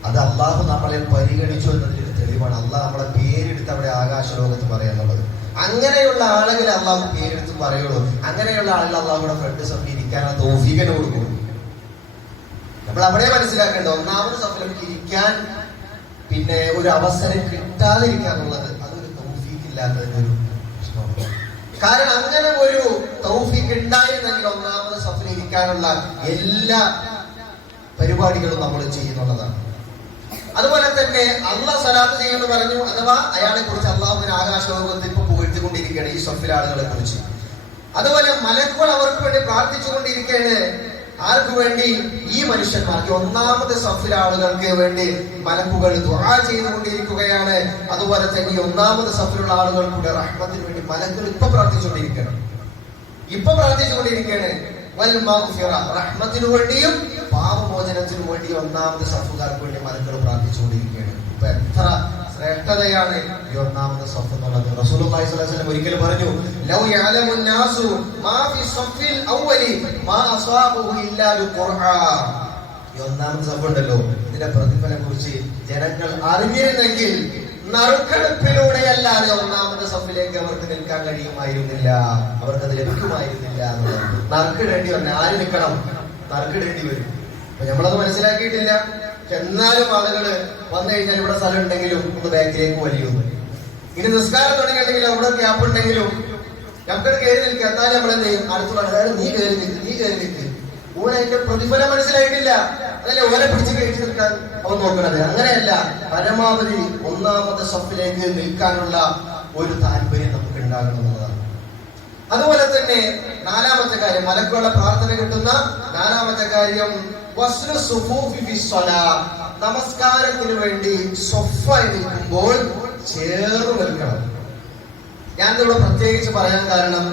അത് അള്ളാഹു നമ്മളെ പരിഗണിച്ചു എന്നതിന് തെളിവാണ്. അള്ളാഹ് നമ്മളെ പേരെടുത്ത് അവിടെ ആകാശ ലോകത്ത് പറയാനുള്ളത്. അങ്ങനെയുള്ള ആളുകളെ അള്ളാഹു പേരെടുത്ത് പറയുള്ളൂ. അങ്ങനെയുള്ള ആളുകൾ അള്ളാഹുടെ ഫ്രണ്ട് സഫിൽ ഇരിക്കാനുള്ള തൗഫീഖിനെ കൊടുക്കും. നമ്മൾ അവിടെ മനസ്സിലാക്കേണ്ടത് ഒന്നാമത് സഫിലേക്ക് ഇരിക്കാൻ പിന്നെ ഒരു അവസരം കിട്ടാതിരിക്കുക എന്നുള്ളത് അതൊരു തൗഫീഖ് ഇല്ലാത്തതിന്റെ ഒരു പ്രശ്നമാണ്. കാരണം അങ്ങനെ ഒരു തൗഫീഖ് ഉണ്ടായിരുന്നെങ്കിൽ ഒന്നാമത് സഫിൽ ഇരിക്കാനുള്ള എല്ലാ പരിപാടികളും നമ്മൾ ചെയ്യുന്നുള്ളതാണ്. അതുപോലെ തന്നെ അള്ളാഹ് സ്വലാത്ത് ചെയ്യുമെന്ന് പറഞ്ഞു, അഥവാ അയാളെ കുറിച്ച് അള്ളാഹുവിന് ആകാശലോകത്ത് ഇപ്പൊ പുകഴ്ത്തിക്കൊണ്ടിരിക്കുകയാണ് ഈ സഫിൽ ആളുകളെ കുറിച്ച്. അതുപോലെ മലക്കുകൾ അവർക്ക് വേണ്ടി പ്രാർത്ഥിച്ചുകൊണ്ടിരിക്കുകയാണ്. ആർക്ക് വേണ്ടി? ഈ മനുഷ്യന്മാർക്ക്, ഒന്നാമത്തെ സഫിലെ ആളുകൾക്ക് വേണ്ടി മലക്കുകൾ ദുആ ചെയ്തുകൊണ്ടിരിക്കുകയാണ്. അതുപോലെ തന്നെ ഈ ഒന്നാമത്തെ സഫിലുള്ള ആളുകൾക്കൂടെ റഹ്മത്തിന് വേണ്ടി മലക്കുകൾ ഇപ്പൊ പ്രാർത്ഥിച്ചുകൊണ്ടിരിക്കുകയാണ്. റഹ്മത്തിനു വേണ്ടിയും പാപമോചനത്തിനു വേണ്ടിയും ഒന്നാമത്തെ സഫുകാർക്ക് വേണ്ടി മലക്കുകൾ പ്രാർത്ഥിച്ചുകൊണ്ടിരിക്കുകയാണ്. ഇപ്പൊ എത്ര ശ്രേഷ്ഠതയാണ് ഈ ഒന്നാമത്തെ സഫ് എന്നുള്ളത്. റസൂലുള്ളാഹി സ്വല്ലല്ലാഹു അലൈഹി വസല്ലം ഒരിക്കൽ പറഞ്ഞു, ലൗ യഅലമുൻ നാസു മാ ഫി സഫിൽ അവ്വലി മാ അസ്വാബഹു ഇല്ലാ ബിഖുർആൻ. ഈ ഒന്നാമത്തെ സഫ് ഉണ്ടല്ലോ, ഇതിന്റെ പ്രതിഫലം കുറിച്ച് ജനങ്ങൾ അറിഞ്ഞിരുന്നെങ്കിൽ നറുക്കെടുപ്പിലൂടെയല്ലാതെ ഒന്നാമത്തെ സഫിലേക്ക് അവർക്ക് നിൽക്കാൻ കഴിയുമായിരുന്നില്ല, അവർക്കത് ലഭിക്കുമായിരുന്നില്ല എന്നുള്ളത്. നറുക്കിടേണ്ടി വരണം. ആര് നിൽക്കണം? നറുക്കിടേണ്ടി വരും. അപ്പൊ നമ്മളത് മനസ്സിലാക്കിയിട്ടില്ല. എന്നാലും ആളുകള് വന്നു കഴിഞ്ഞാൽ ഇവിടെ സ്ഥലം ഉണ്ടെങ്കിലും ഒന്ന് ബാക്കിലേക്ക് വലിയുന്നു. ഇനി നിസ്കാരം തുടങ്ങിയിട്ടുണ്ടെങ്കിലും അവിടെ ഗ്യാപ്പ് ഉണ്ടെങ്കിലും നമുക്കത് കയറി നിൽക്കുക. എന്നാലും നമ്മളെന്ത് ചെയ്യും? അടുത്തുള്ള നീ കയറി നിൽക്ക്. ഊണ് അതിന്റെ പ്രതിഫലം മനസ്സിലായിട്ടില്ല. അതല്ലേ ഓരെ പിടിച്ച് കഴിച്ചു നിൽക്കാൻ അവൻ നോക്കണത്. അങ്ങനെയല്ല, പരമാവധി ഒന്നാമത്തെ സഫിലേക്ക് നിൽക്കാനുള്ള ഒരു താല്പര്യം നമുക്ക് ഉണ്ടാകണമെന്നതാണ്. അതുപോലെ തന്നെ നാലാമത്തെ കാര്യം, മലക്കുകളുടെ പ്രാർത്ഥന കിട്ടുന്ന നാലാമത്തെ കാര്യം, നമസ്കാരത്തിന് വേണ്ടി സ്വഫായി നിൽക്കുമ്പോൾ ചേർന്ന് നിൽക്കണം. ഞാനിവിടെ പ്രത്യേകിച്ച് പറയാൻ കാരണം,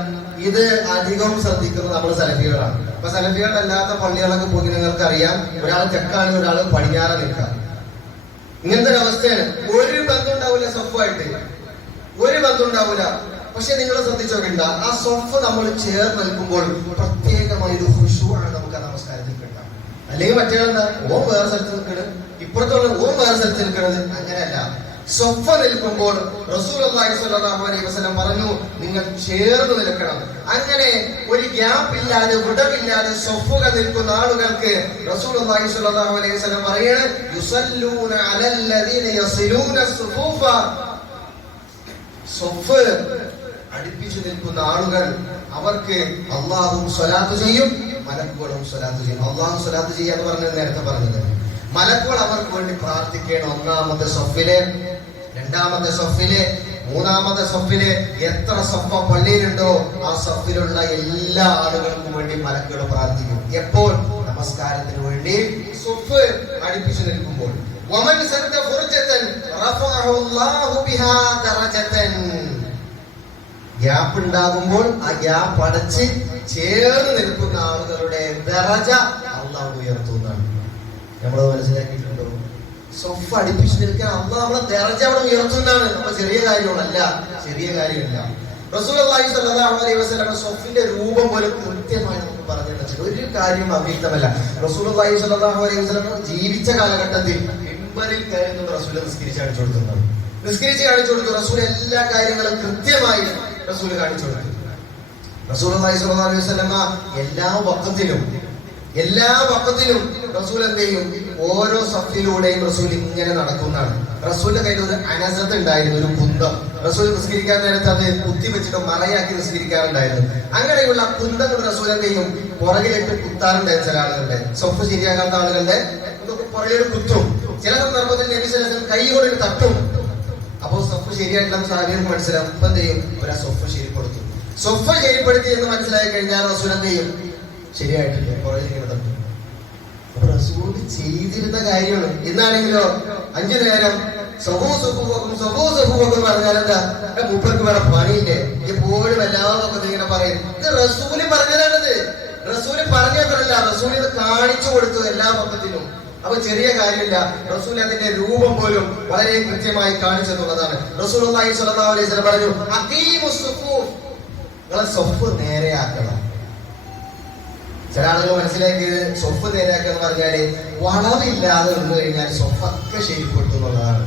ഇത് അധികം ശ്രദ്ധിക്കുന്നത് നമ്മൾ സലഫികളാണ്. അപ്പൊ സലഫികളല്ലാത്ത പള്ളികളൊക്കെ പോയി നിങ്ങൾക്ക് അറിയാം, ഒരാൾ തെക്കാണെങ്കിൽ ഒരാൾ പടിഞ്ഞാറ് നിൽക്കാം. ഇങ്ങനത്തെ ഒരു അവസ്ഥയാണ്. ഒരു ബന്ധം ഉണ്ടാവില്ല, സ്വഫായിട്ട് ഒരു ബന്ധം ഉണ്ടാവില്ല. പക്ഷെ നിങ്ങൾ ശ്രദ്ധിച്ചു നോക്കണ്ട, ആ സ്വഫ് നമ്മൾ ചേർന്ന് നിൽക്കുമ്പോൾ പ്രത്യേകമായ ഒരു ഖുശൂഅ് നമുക്ക് ആ നമസ്കാരത്തിൽ കിട്ടാം. അല്ലെങ്കിൽ മറ്റേ എന്താ, ഓം വേറെ സ്ഥലത്ത് നിൽക്കണത്, ഇപ്പുറത്തുള്ള ഓം വേറെ സ്ഥലത്ത് നിൽക്കണത്, അങ്ങനെയല്ല. സ്വഫ നിൽക്കുമ്പോൾ റസൂലുള്ളാഹി സ്വല്ലല്ലാഹു അലൈഹി വസല്ലം പറഞ്ഞു, നിങ്ങൾ ചേർന്ന് നിൽക്കണം. അങ്ങനെ ഒരു ഗ്യാപ്പ് ഇല്ലാതെ, വിടവില്ലാതെ സ്വഫുകൾ നിൽക്കുന്ന ആളുകൾക്ക് റസൂലുള്ളാഹി സ്വല്ലല്ലാഹു അലൈഹി വസല്ലം പറയാണ്, യുസല്ലൂന അലല്ലദീന യസിലൂന സുഫൂഫ. സ്വഫ് അടുപ്പിച്ചു നിൽക്കുന്ന ആളുകൾ, അവർക്ക് അല്ലാഹുവും സ്വലാത്ത് ചെയ്യും, മലക്കുകളും സ്വലാത്ത് ചെയ്യും. അല്ലാഹു സ്വലാത്ത് ചെയ്യാന്ന് പറഞ്ഞത് നേരത്തെ പറഞ്ഞത്. മലക്കുകൾ അവർക്ക് വേണ്ടി പ്രാർത്ഥിക്കണം. ഒന്നാമത്തെ സഫിലെ, രണ്ടാമത്തെ സഫിലെ, മൂന്നാമത്തെ സഫിലെ, എത്ര സഫ പള്ളിയിലുണ്ടോ ആ സഫിലുള്ള എല്ലാ ആളുകൾക്കും വേണ്ടി മലക്കുകൾ പ്രാർത്ഥിക്കും. എപ്പോൾ? നമസ്കാരത്തിന് വേണ്ടി സഫ് അടുപ്പിച്ചു നിൽക്കുമ്പോൾ. വമൻ സദ്ദ ഫുർജതൻ റഫഅഹു അല്ലാഹു ബിഹാ ദറജതൻ. ഗ്യാപ്പ് ഉണ്ടാകുമ്പോൾ ആ ഗ്യാപ്പ് അടച്ച് ചേർന്ന് നിൽക്കുന്ന ആളുകളുടെ ദറജ അല്ലാഹു ഉയർത്തുന്നതാണ്. നമ്മളത് മനസ്സിലാക്കിയിട്ടുണ്ടോ? സ്വഫ് അടുപ്പിച്ച് നിൽക്കാൻ അള്ളാഹ് നമ്മളെ ദറജ അവിടെ ഉയർത്തുന്നതാണ്. അപ്പൊ ചെറിയ കാര്യമല്ല, ചെറിയ കാര്യമില്ല. റസൂലുള്ളാഹി സ്വല്ലല്ലാഹു അലൈഹി വസല്ലം സ്വഫിന്റെ രൂപം പോലും കൃത്യമായി നമുക്ക് പറഞ്ഞു തന്നിട്ടുണ്ട്. ഒരു കാര്യം അവ്യക്തമല്ല. റസൂലുള്ളാഹി സ്വല്ലല്ലാഹു അലൈഹി വസല്ലം ജീവിച്ച കാലഘട്ടത്തിൽ മിമ്പറിൽ കയറുന്ന റസൂൽ നിസ്കരിച്ച് കാണിച്ചു കൊടുക്കുന്നത്, നിസ്കരിച്ച് കാണിച്ചു കൊടുത്തു. റസൂൽ എല്ലാ കാര്യങ്ങളും കൃത്യമായി റസൂൽ കാണിച്ചു കൊടുത്തു. റസൂലുള്ളാഹി സ്വല്ലല്ലാഹു അലൈഹി വസല്ലം എല്ലാ വഖത്തിലും റസൂൽ എന്ത് ചെയ്യും? ഓരോ സഫിലൂടെയും റസൂൽ ഇങ്ങനെ നടക്കുന്നതാണ്. റസൂലിന്റെ കയ്യിൽ ഒരു അനസത്ത് ഉണ്ടായിരുന്നു, ഒരു കുന്തം. റസൂൽ നിസ്കരിക്കാൻ നേരത്തെ അത് കുത്തി വെച്ചിട്ട് മറയാക്കി നിസ്കരിക്കാറുണ്ടായിരുന്നു. അങ്ങനെയുള്ള കുന്തങ്ങൾ റസൂൽ എന്ത് ചെയ്യും? പുറകിലിട്ട് കുത്താറുണ്ടായിരുന്നു. ചില ആളുകളുടെ സ്വഫ് ശരിയാകാത്ത ആളുകളുടെ പുറകിൽ കുത്തും. ചില സന്ദർഭത്തിൽ നബി സല്ലല്ലാഹു അലൈഹി വസല്ലം കൈ കൊണ്ട് തട്ടും. അപ്പോ സ്വഫ് ശരിയായിട്ടുള്ള സാഹചര്യം മനസ്സിലാവും. ഇപ്പൊ എന്ത് ചെയ്യും? ഒരു സ്വഫ് ശരിപ്പെടുത്തും. സ്വഫ് ശരിപ്പെടുത്തി എന്ന് മനസ്സിലായി കഴിഞ്ഞാൽ റസൂൽ എന്ത് ചെയ്യും? ശരിയായിട്ടില്ല, പുറകിൽ ഇങ്ങനെ തട്ടും. അപ്പൊ റസൂൽ ചെയ്തിരുന്ന കാര്യമാണ്. ഇന്നാണെങ്കിലോ 5 നേരം പറഞ്ഞാൽ എന്താ, മൂപ്പർക്ക് വേറെ പണിയില്ലേ, എപ്പോഴും എല്ലാവർക്കും ഇങ്ങനെ പറയും. ഇത് റസൂല് പറഞ്ഞതാണിത്. റസൂല് പറഞ്ഞതല്ല, റസൂൽ ഇത് കാണിച്ചു കൊടുത്തു എല്ലാ പക്കത്തിലും. അപ്പൊ ചെറിയ കാര്യമില്ല. റസൂൽ അതിന്റെ രൂപം പോലും വളരെ കൃത്യമായി കാണിച്ചെന്നുള്ളതാണ്. റസൂലുള്ളാഹി സ്വല്ലല്ലാഹു അലൈഹി വസല്ലം പറഞ്ഞു, അഖീമുസ് സുഫൂഫ്, നിങ്ങളെ സ്വഫ് നേരെയാക്കണം. ചില ആളുകൾ മനസ്സിലാക്കിയത് സ്വഫ് നേരെയാക്കുക എന്ന് പറഞ്ഞാല് വളവില്ലാതെ നിന്ന് കഴിഞ്ഞാൽ സ്വഫൊക്കെ ശരിപ്പെട്ടു എന്നുള്ളതാണ്.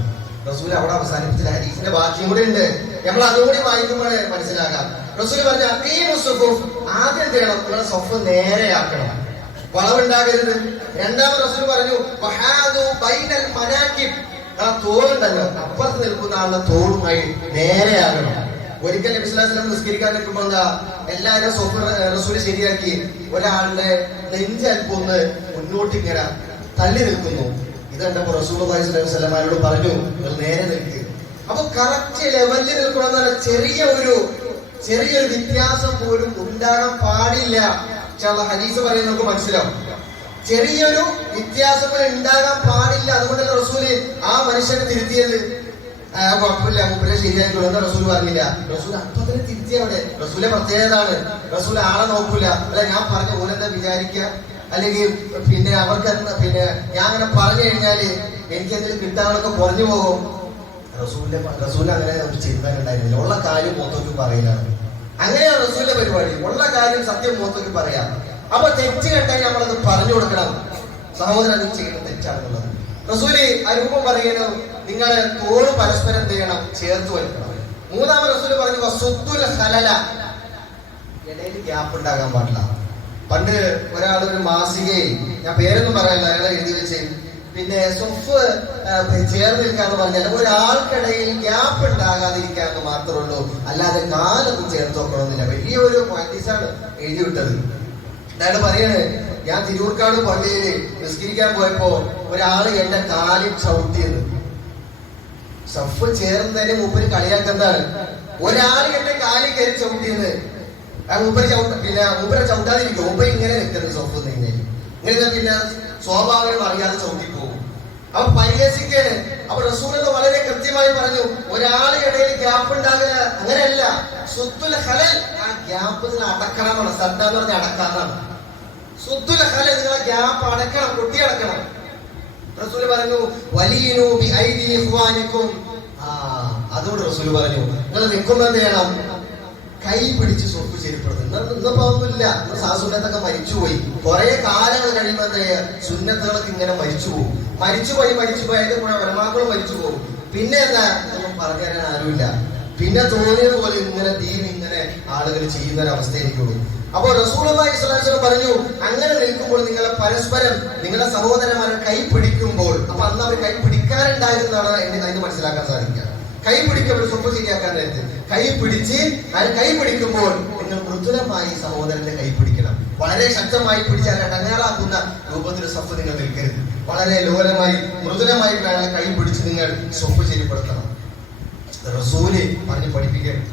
റസൂൽ അവിടെ അവസാനിപ്പിച്ചില്ല. ഹദീസിന്റെ ബാക്കിയും കൂടെ ഉണ്ട്, നമ്മൾ അതുകൂടി വായിക്കുമ്പോഴേ മനസ്സിലാക്കാം. റസൂൽ പറഞ്ഞു, അഖീമുസ് സുഫൂഫ്, ആദ്യം ചെയ്യണം നിങ്ങളെ സ്വഫ് നേരെയാക്കണം, വളവുണ്ടാകരുത്. രണ്ടാമത് റസൂൽ പറഞ്ഞു, വഹാദു ബൈനൽ മനാകിബ്, ആ തോളുണ്ടല്ലോ അപ്പുറത്ത് നിൽക്കുന്ന ആളുടെ തോളുമായി നേരെയാകണം. ഒരിക്കൽ നബി സല്ലല്ലാഹു അലൈഹി വസല്ലം നിസ്കരിക്കാൻ നിൽക്കുമ്പോൾ എന്താ, എല്ലാവരും സ്വഫ് റസൂൽ ശരിയാക്കി ഒരാളുടെ നെഞ്ച് അല്പം ഒന്ന് മുന്നോട്ട് ഇങ്ങനെ തള്ളി നിൽക്കുന്നു. ഇത് കണ്ടപ്പോ റസൂലുള്ളാഹി സ്വല്ലല്ലാഹു അലൈഹി വസല്ലം പറഞ്ഞു, നേരെ നിൽക്ക്. അപ്പൊ കറക്റ്റ് ലെവലിൽ നിൽക്കണമെന്നല്ല, ചെറിയൊരു വ്യത്യാസം പോലും ഉണ്ടാകാൻ പാടില്ല. ഹദീസ് പറയുന്നത് നമുക്ക് മനസ്സിലാവും. ചെറിയൊരു വ്യത്യാസങ്ങൾ ഉണ്ടാകാൻ പാടില്ല. അതുകൊണ്ടല്ല റസൂല് ആ മനുഷ്യനെ തിരുത്തിയത്. കുഴപ്പമില്ല, മൂപ്പരെ ശരിയായിക്കോളൂ എന്ന് റസൂൽ പറഞ്ഞില്ല. റസൂൽ അപ്പൊ തന്നെ തിരുത്തിയ അവിടെ. റസൂലെ പ്രത്യേകതയാണ്, റസൂൽ ആളെ നോക്കൂല. അല്ല ഞാൻ പറഞ്ഞ ഓലെന്താ വിചാരിക്കുക, അല്ലെങ്കിൽ പിന്നെ അവർക്ക് പിന്നെ ഞാൻ അങ്ങനെ പറഞ്ഞു കഴിഞ്ഞാല് എനിക്ക് എന്തെങ്കിലും കിട്ടാനൊക്കെ കുറഞ്ഞു പോകും. റസൂൽ അങ്ങനെ ഒരു ചിന്ത ഉണ്ടായിരുന്നില്ല. ഉള്ള കാര്യം മൊത്തം പറയില്ലാണ്. അങ്ങനെയാണ് റസൂലിന്റെ പരിപാടി. ഉള്ള കാര്യം സത്യം മൊത്തം പറയാം. അപ്പൊ തെറ്റ് കണ്ടാൽ നമ്മളത് പറഞ്ഞു കൊടുക്കണം, സഹോദരൻ അത് ചെയ്യുന്നത് തെറ്റാണെന്നുള്ളത്. റസൂല് ആ രൂപം പറയണം, നിങ്ങള് തോള് പരസ്പരം എന്ത് ചെയ്യണം? ചേർത്ത് വയ്ക്കണം. മൂന്നാമത് റസൂല് പറഞ്ഞു, വസുദ്ദുൽ ഖലല, ഇടയിൽ ഗ്യാപ്പ് ഉണ്ടാകാൻ പാടില്ല. പണ്ട് ഒരാൾ ഒരു മാസികയിൽ, ഞാൻ പേരൊന്നും പറയാനില്ല, അയാളെ എഴുതി വെച്ച്, പിന്നെ സ്വഫ് ചേർന്ന് നിൽക്കാന്ന് പറഞ്ഞാൽ ഒരാൾക്കിടയിൽ ഗ്യാപ്പ് ഉണ്ടാകാതിരിക്കാന്ന് മാത്രമേ ഉള്ളൂ, അല്ലാതെ കാലൊന്നും ചേർത്ത് വെക്കണമെന്നില്ല. വലിയൊരു ഹദീസാണ് എഴുതി വിട്ടത്. അയാൾ പറയാണ്, ഞാൻ തിരൂർക്കാട് പള്ളിയിൽ നിസ്കരിക്കാൻ പോയപ്പോ ഒരാള് എന്റെ കാലിൽ ചവിട്ടിയത്. സഫ് ചേർന്നതിന് മൂപ്പര് കളിയാക്കുന്നതാണ്. ഒരാൾ എന്റെ കാലിൽ കയറി ചവിട്ടിയത്. മൂപ്പര് മൂപ്പരെ ചവിട്ടാതിരിക്കും. മൂപ്പര് ഇങ്ങനെ നിൽക്കുന്നത് സഫ് കഴിഞ്ഞാൽ ഇങ്ങനെ പിന്നെ സ്വാഭാവികം അറിയാതെ ചവിട്ടിപ്പോകും. അപ്പൊ പരിഹസിക്കാണ്. അപ്പൊ റസൂൽ വളരെ കൃത്യമായി പറഞ്ഞു, ഒരാളെ ഇടയിൽ ഗ്യാപ്പ് ഉണ്ടാകുക അങ്ങനെയല്ല. സുത്തുൽ ഹലൽ, ആ ഗ്യാപ്പ് നിങ്ങൾ അടക്കണമെന്നാണ്. ശ്രദ്ധ എന്ന് പറഞ്ഞാൽ അടക്കാന്നാണ്. സുത്തുൽ ഹലൽ, നിങ്ങളെ ഗ്യാപ്പ് അടക്കണം, കൊട്ടി അടക്കണം. റസൂൽ പറഞ്ഞു വലിയനൂ ബി ഐദി ഇഖ്വാനിക്കും. അതുകൊണ്ട് റസൂൽ പറഞ്ഞു നിങ്ങൾ നിൽക്കുമ്പോൾ എന്ത് ചെയ്യണം? കൈ പിടിച്ച് സ്വപ്പ് ശരിപ്പെടുത്തുന്നത്. ഇന്നിപ്പോ ഒന്നുമില്ല. സാസുന്നത്തൊക്കെ മരിച്ചുപോയി. കുറെ കാലങ്ങൾ കഴിയുമ്പോൾ എന്താ സുന്നത്തുകളൊക്കെ ഇങ്ങനെ മരിച്ചുപോകും. മരിച്ചുപോയി അതിന്റെ കൂടെ വലമാക്കളും മരിച്ചു പോകും. പിന്നെ എന്താ ഒന്നും പറഞ്ഞു തരാൻ ആരുമില്ല. പിന്നെ തോന്നിയത് പോലെ ഇങ്ങനെ ഇങ്ങനെ ആളുകൾ ചെയ്യുന്ന ഒരു അവസ്ഥയിലേക്കുള്ളൂ. അപ്പൊ റസൂലുള്ളാഹി സ്വല്ലല്ലാഹു അലൈഹി വസല്ലം പറഞ്ഞു, അങ്ങനെ നിൽക്കുമ്പോൾ നിങ്ങളെ പരസ്പരം നിങ്ങളുടെ സഹോദരന്മാരെ കൈ പിടിക്കുമ്പോൾ, അപ്പൊ അന്ന് അവർ കൈ പിടിക്കാറുണ്ടായിരുന്നാണ് അതിന് മനസ്സിലാക്കാൻ സാധിക്കുക. കൈ പിടിക്കുമ്പോൾ സ്വപ്പ് ശരിയാക്കാൻ നേരത്തെ കൈ പിടിച്ച് കൈ പിടിക്കുമ്പോൾ നിങ്ങൾ മൃദുലമായി സഹോദരന്റെ കൈ പിടിക്കണം. വളരെ ശക്തമായി പിടിച്ചാൽ ടങ്ങാറാക്കുന്ന രൂപത്തിൽ സ്വപ്പ് നിങ്ങൾ നിൽക്കരുത്. വളരെ ലോലമായി മൃദുലമായി കൈ പിടിച്ച് നിങ്ങൾ സ്വപ്പ് ശരിപ്പെടുത്തണം. റസൂല് പറഞ്ഞ് പഠിപ്പിക്കണം.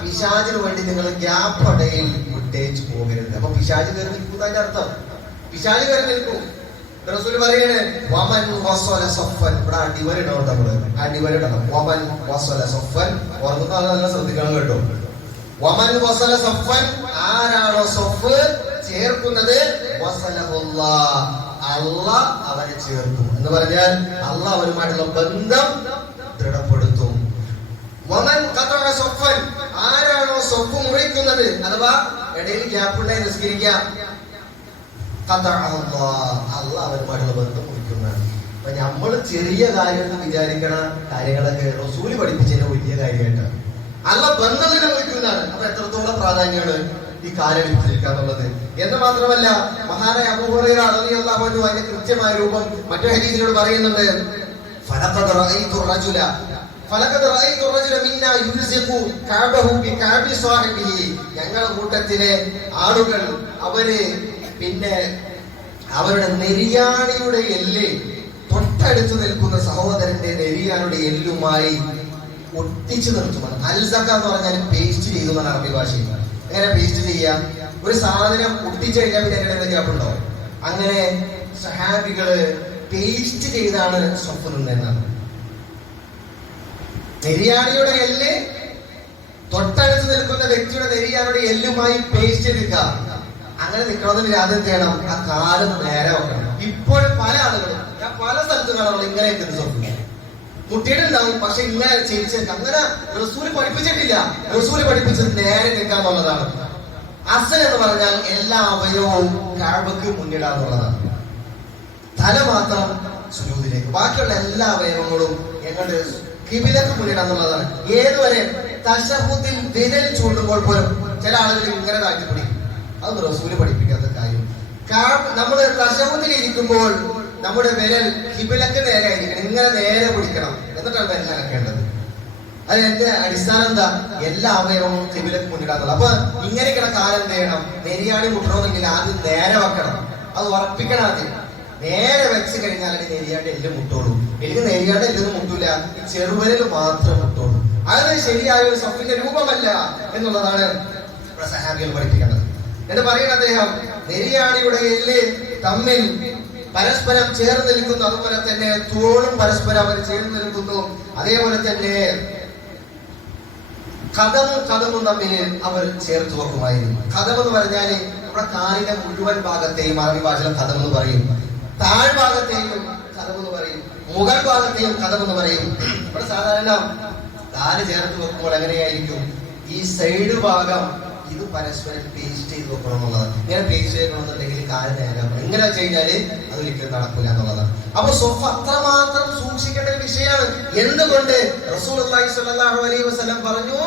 പിശാചിന് വേണ്ടി നിങ്ങൾ ഗ്യാപ്പ് ഇടയിൽ വിട്ടേച്ച് പോകരുത്. അപ്പൊ പിശാച് കയറി നിൽക്കുന്നതിന്റെ അർത്ഥം പിശാച് കയറി നിൽക്കും. റസൂൽ പറയാണ് വമൻ വസല സഫൻ. ഇവിടെ അടിവരിടണം. നമ്മള് അടിവരിടണം. വമൻ വസല സഫൻ. ഓർക്കുന്ന ആൾ നല്ല ശ്രദ്ധിക്കണം കേട്ടോ. വമൻ വസല സഫൻ, ആരാണോ സഫ് ചേർക്കുന്നത്, വസലഹുല്ലാഹ്, അല്ലാഹ് അവരെ ചേർക്കും എന്ന് പറഞ്ഞാൽ അല്ലാഹ് അവരുമായിട്ടുള്ള ബന്ധം ദൃഢപ്പെടുത്തും. വമൻ ഖതഅ സഫൻ, ആരാണോ സഫ് മുറിക്കുന്നത്, അഥവാ ഇടയിൽ ഗ്യാപ്പ് ഉണ്ടായി നിസ്കരിക്കുക, അല്ലാഹ് അവരുമായിട്ടുള്ള ബന്ധം മുറിക്കുന്നതാണ്. അപ്പൊ നമ്മൾ ചെറിയ കാര്യം വിചാരിക്കണ കാര്യങ്ങളൊക്കെ റസൂല് പഠിപ്പിച്ചതിന്റെ വലിയ കാര്യമായിട്ടാണ്. അല്ലാഹ് ബന്ധത്തിന് മുറിക്കുന്നതാണ്. അപ്പൊ എത്രത്തോളം പ്രാധാന്യമാണ് ഈ കാര്യം വിഭജിക്കാന്നുള്ളത്. എന്ന് മാത്രമല്ല, മഹാനായ അബൂ ഹുറൈറ റളിയല്ലാഹു അൻഹു അതിന്റെ കൃത്യമായ രൂപം മറ്റൊരു ഹദീസിലൂടെ പറയുന്നുണ്ട്. ഫലഖദ് റഅയ്തു റജുല മിന്നാ യുൽസിഖു കഅബഹു ബികഅബി സാഹിബിഹി. ഞങ്ങളുടെ കൂട്ടത്തിലെ ആളുകൾ അവര് പിന്നെ അവരുടെ നെരിയാണിയുടെ എല്ല് തൊട്ടടുത്ത് നിൽക്കുന്ന സഹോദരന്റെ നെരിയാണിയുടെ എല്ലുമായി ഒട്ടിച്ചു നിർത്തുന്നത്. അൽസഖ എന്ന് പറഞ്ഞാൽ പേസ്റ്റ് ചെയ്തു എന്നാണ് അറബി ഭാഷയിൽ. എങ്ങനെ പേസ്റ്റ് ചെയ്യാം? ഒരു സാധനം ഒട്ടിച്ചു കഴിഞ്ഞാൽ പിന്നെ എങ്ങനെ ഗ്യാപ്പ് ഉണ്ടാവും. അങ്ങനെ സഹാബികള് പേസ്റ്റ് ചെയ്താണ് സ്വപ്പ് നിന്നെന്നാണ്. നെരിയാണിയുടെ എല്ല് തൊട്ടടുത്ത് നിൽക്കുന്ന വ്യക്തിയുടെ നെരിയാണിയുടെ എല്ലുമായി പേസ്റ്റ് ചെയ്തിരിക്കുക. അങ്ങനെ നിൽക്കണമെന്ന് ആദ്യം ചെയ്യണം, ആ കാലം നേരെ വെക്കണം. ഇപ്പോൾ പല ആളുകളും ഞാൻ പല സ്ഥലത്തും കാണുമ്പോൾ ഇങ്ങനെ സ്വപ്നം മുട്ടിയിട്ടുണ്ടാവും. പക്ഷെ ഇങ്ങനെ ചെയ്യിച്ചേക്കാം. അങ്ങനെ റസൂല് പഠിപ്പിച്ചിട്ടില്ല. റസൂല് പഠിപ്പിച്ചത് നേരെ നിൽക്കാന്നുള്ളതാണ്. അസൽ എന്ന് പറഞ്ഞാൽ എല്ലാ അവയവവും കഅബക്ക് മുന്നിടാന്നുള്ളതാണ്. തല മാത്രം സുജൂദിലേക്ക്, ബാക്കിയുള്ള എല്ലാ അവയവങ്ങളും എങ്ങോട്ട് ഖിബിലക്ക് മുന്നിടാന്നുള്ളതാണ്. ഏതുവരെ തശഹുദിൽ വിരൽ ചൂണ്ടുമ്പോൾ പോലും ചില ആളുകൾ ഇങ്ങനെ താഴ്ത്തി പിടിക്കും. അത് റസൂല് പഠിപ്പിക്കാത്ത കാര്യം. നമ്മൾ തശഹുദിൽ ഇരിക്കുമ്പോൾ നമ്മുടെ വിരൽ ഖിബിലക്ക് നേരെ ആയിരിക്കണം. ഇങ്ങനെ നേരെ പിടിക്കണം. എന്നിട്ടാണ് വിരൽ അനക്കേണ്ടത്. അത് എന്റെ അടിസ്ഥാനം എന്താ? എല്ലാ അവയവവും ഖിബിലക്ക് മുന്നിടാന്നുള്ളത്. അപ്പൊ ഇങ്ങനെയൊക്കെ കാലം എന്ത് ചെയ്യണം? നെരിയാണി മുട്ടണമെങ്കിൽ ആദ്യം നേരെ വെക്കണം. അത് ഉറപ്പിക്കണം. ആദ്യം നേരെ വെച്ച് കഴിഞ്ഞാൽ നെരിയാണ്ട് എല്ലാം മുട്ടോളൂ. എനിക്ക് നെരിയാണ്ട് എല്ലാം മുട്ടൂല, ഈ ചെറുവിരൽ മാത്രം മുട്ടോളൂ. അത് ശരിയായ ഒരു സഫിന്റെ രൂപമല്ല എന്നുള്ളതാണ് സഹാബികൾ പഠിപ്പിക്കേണ്ടത്. എന്ന് പറയുന്ന അദ്ദേഹം നെരിയാണിയുടെ എല്ല് തമ്മിൽ പരസ്പരം ചേർന്ന് നിൽക്കുന്നു. അതുപോലെ തന്നെ തോളും പരസ്പരം അവർ ചേർന്ന് നിൽക്കുന്നു. അതേപോലെ തന്നെ കഥമും തമ്മിൽ അവർ ചേർത്ത് വെക്കുമായിരുന്നു. കഥം എന്ന് പറഞ്ഞാല് നമ്മുടെ കാലിന്റെ മുഴുവൻ ഭാഗത്തെയും അറബി ഭാഷയിൽ കഥം എന്ന് പറയും. താഴ്ഭാഗത്തെയും കഥം എന്ന് പറയും. മുകൾ ഭാഗത്തെയും കഥം എന്ന് പറയും. ഇവിടെ സാധാരണ കാല് ചേർത്ത് വെക്കുമ്പോൾ എങ്ങനെയായിരിക്കും? ഈ സൈഡ് ഭാഗം ഇത് പരസ്പരം പേസ്റ്റ് ചെയ്ത് വെക്കണം എന്നുള്ളതാണ്. ഇങ്ങനെ പേസ്റ്റ് ചെയ്യണമെന്നുണ്ടെങ്കിൽ കാല് നേരാക്കണം. ഇങ്ങനെ കഴിഞ്ഞാല് അത് ഒരിക്കലും നടക്കില്ല എന്നുള്ളതാണ്. അപ്പൊ സ്വഫ് അത്രമാത്രം സൂക്ഷിക്കേണ്ട ഒരു വിഷയമാണ്. എന്തുകൊണ്ട്? റസൂലുള്ളാഹി സ്വല്ലല്ലാഹു അലൈഹി വസല്ലം പറഞ്ഞു,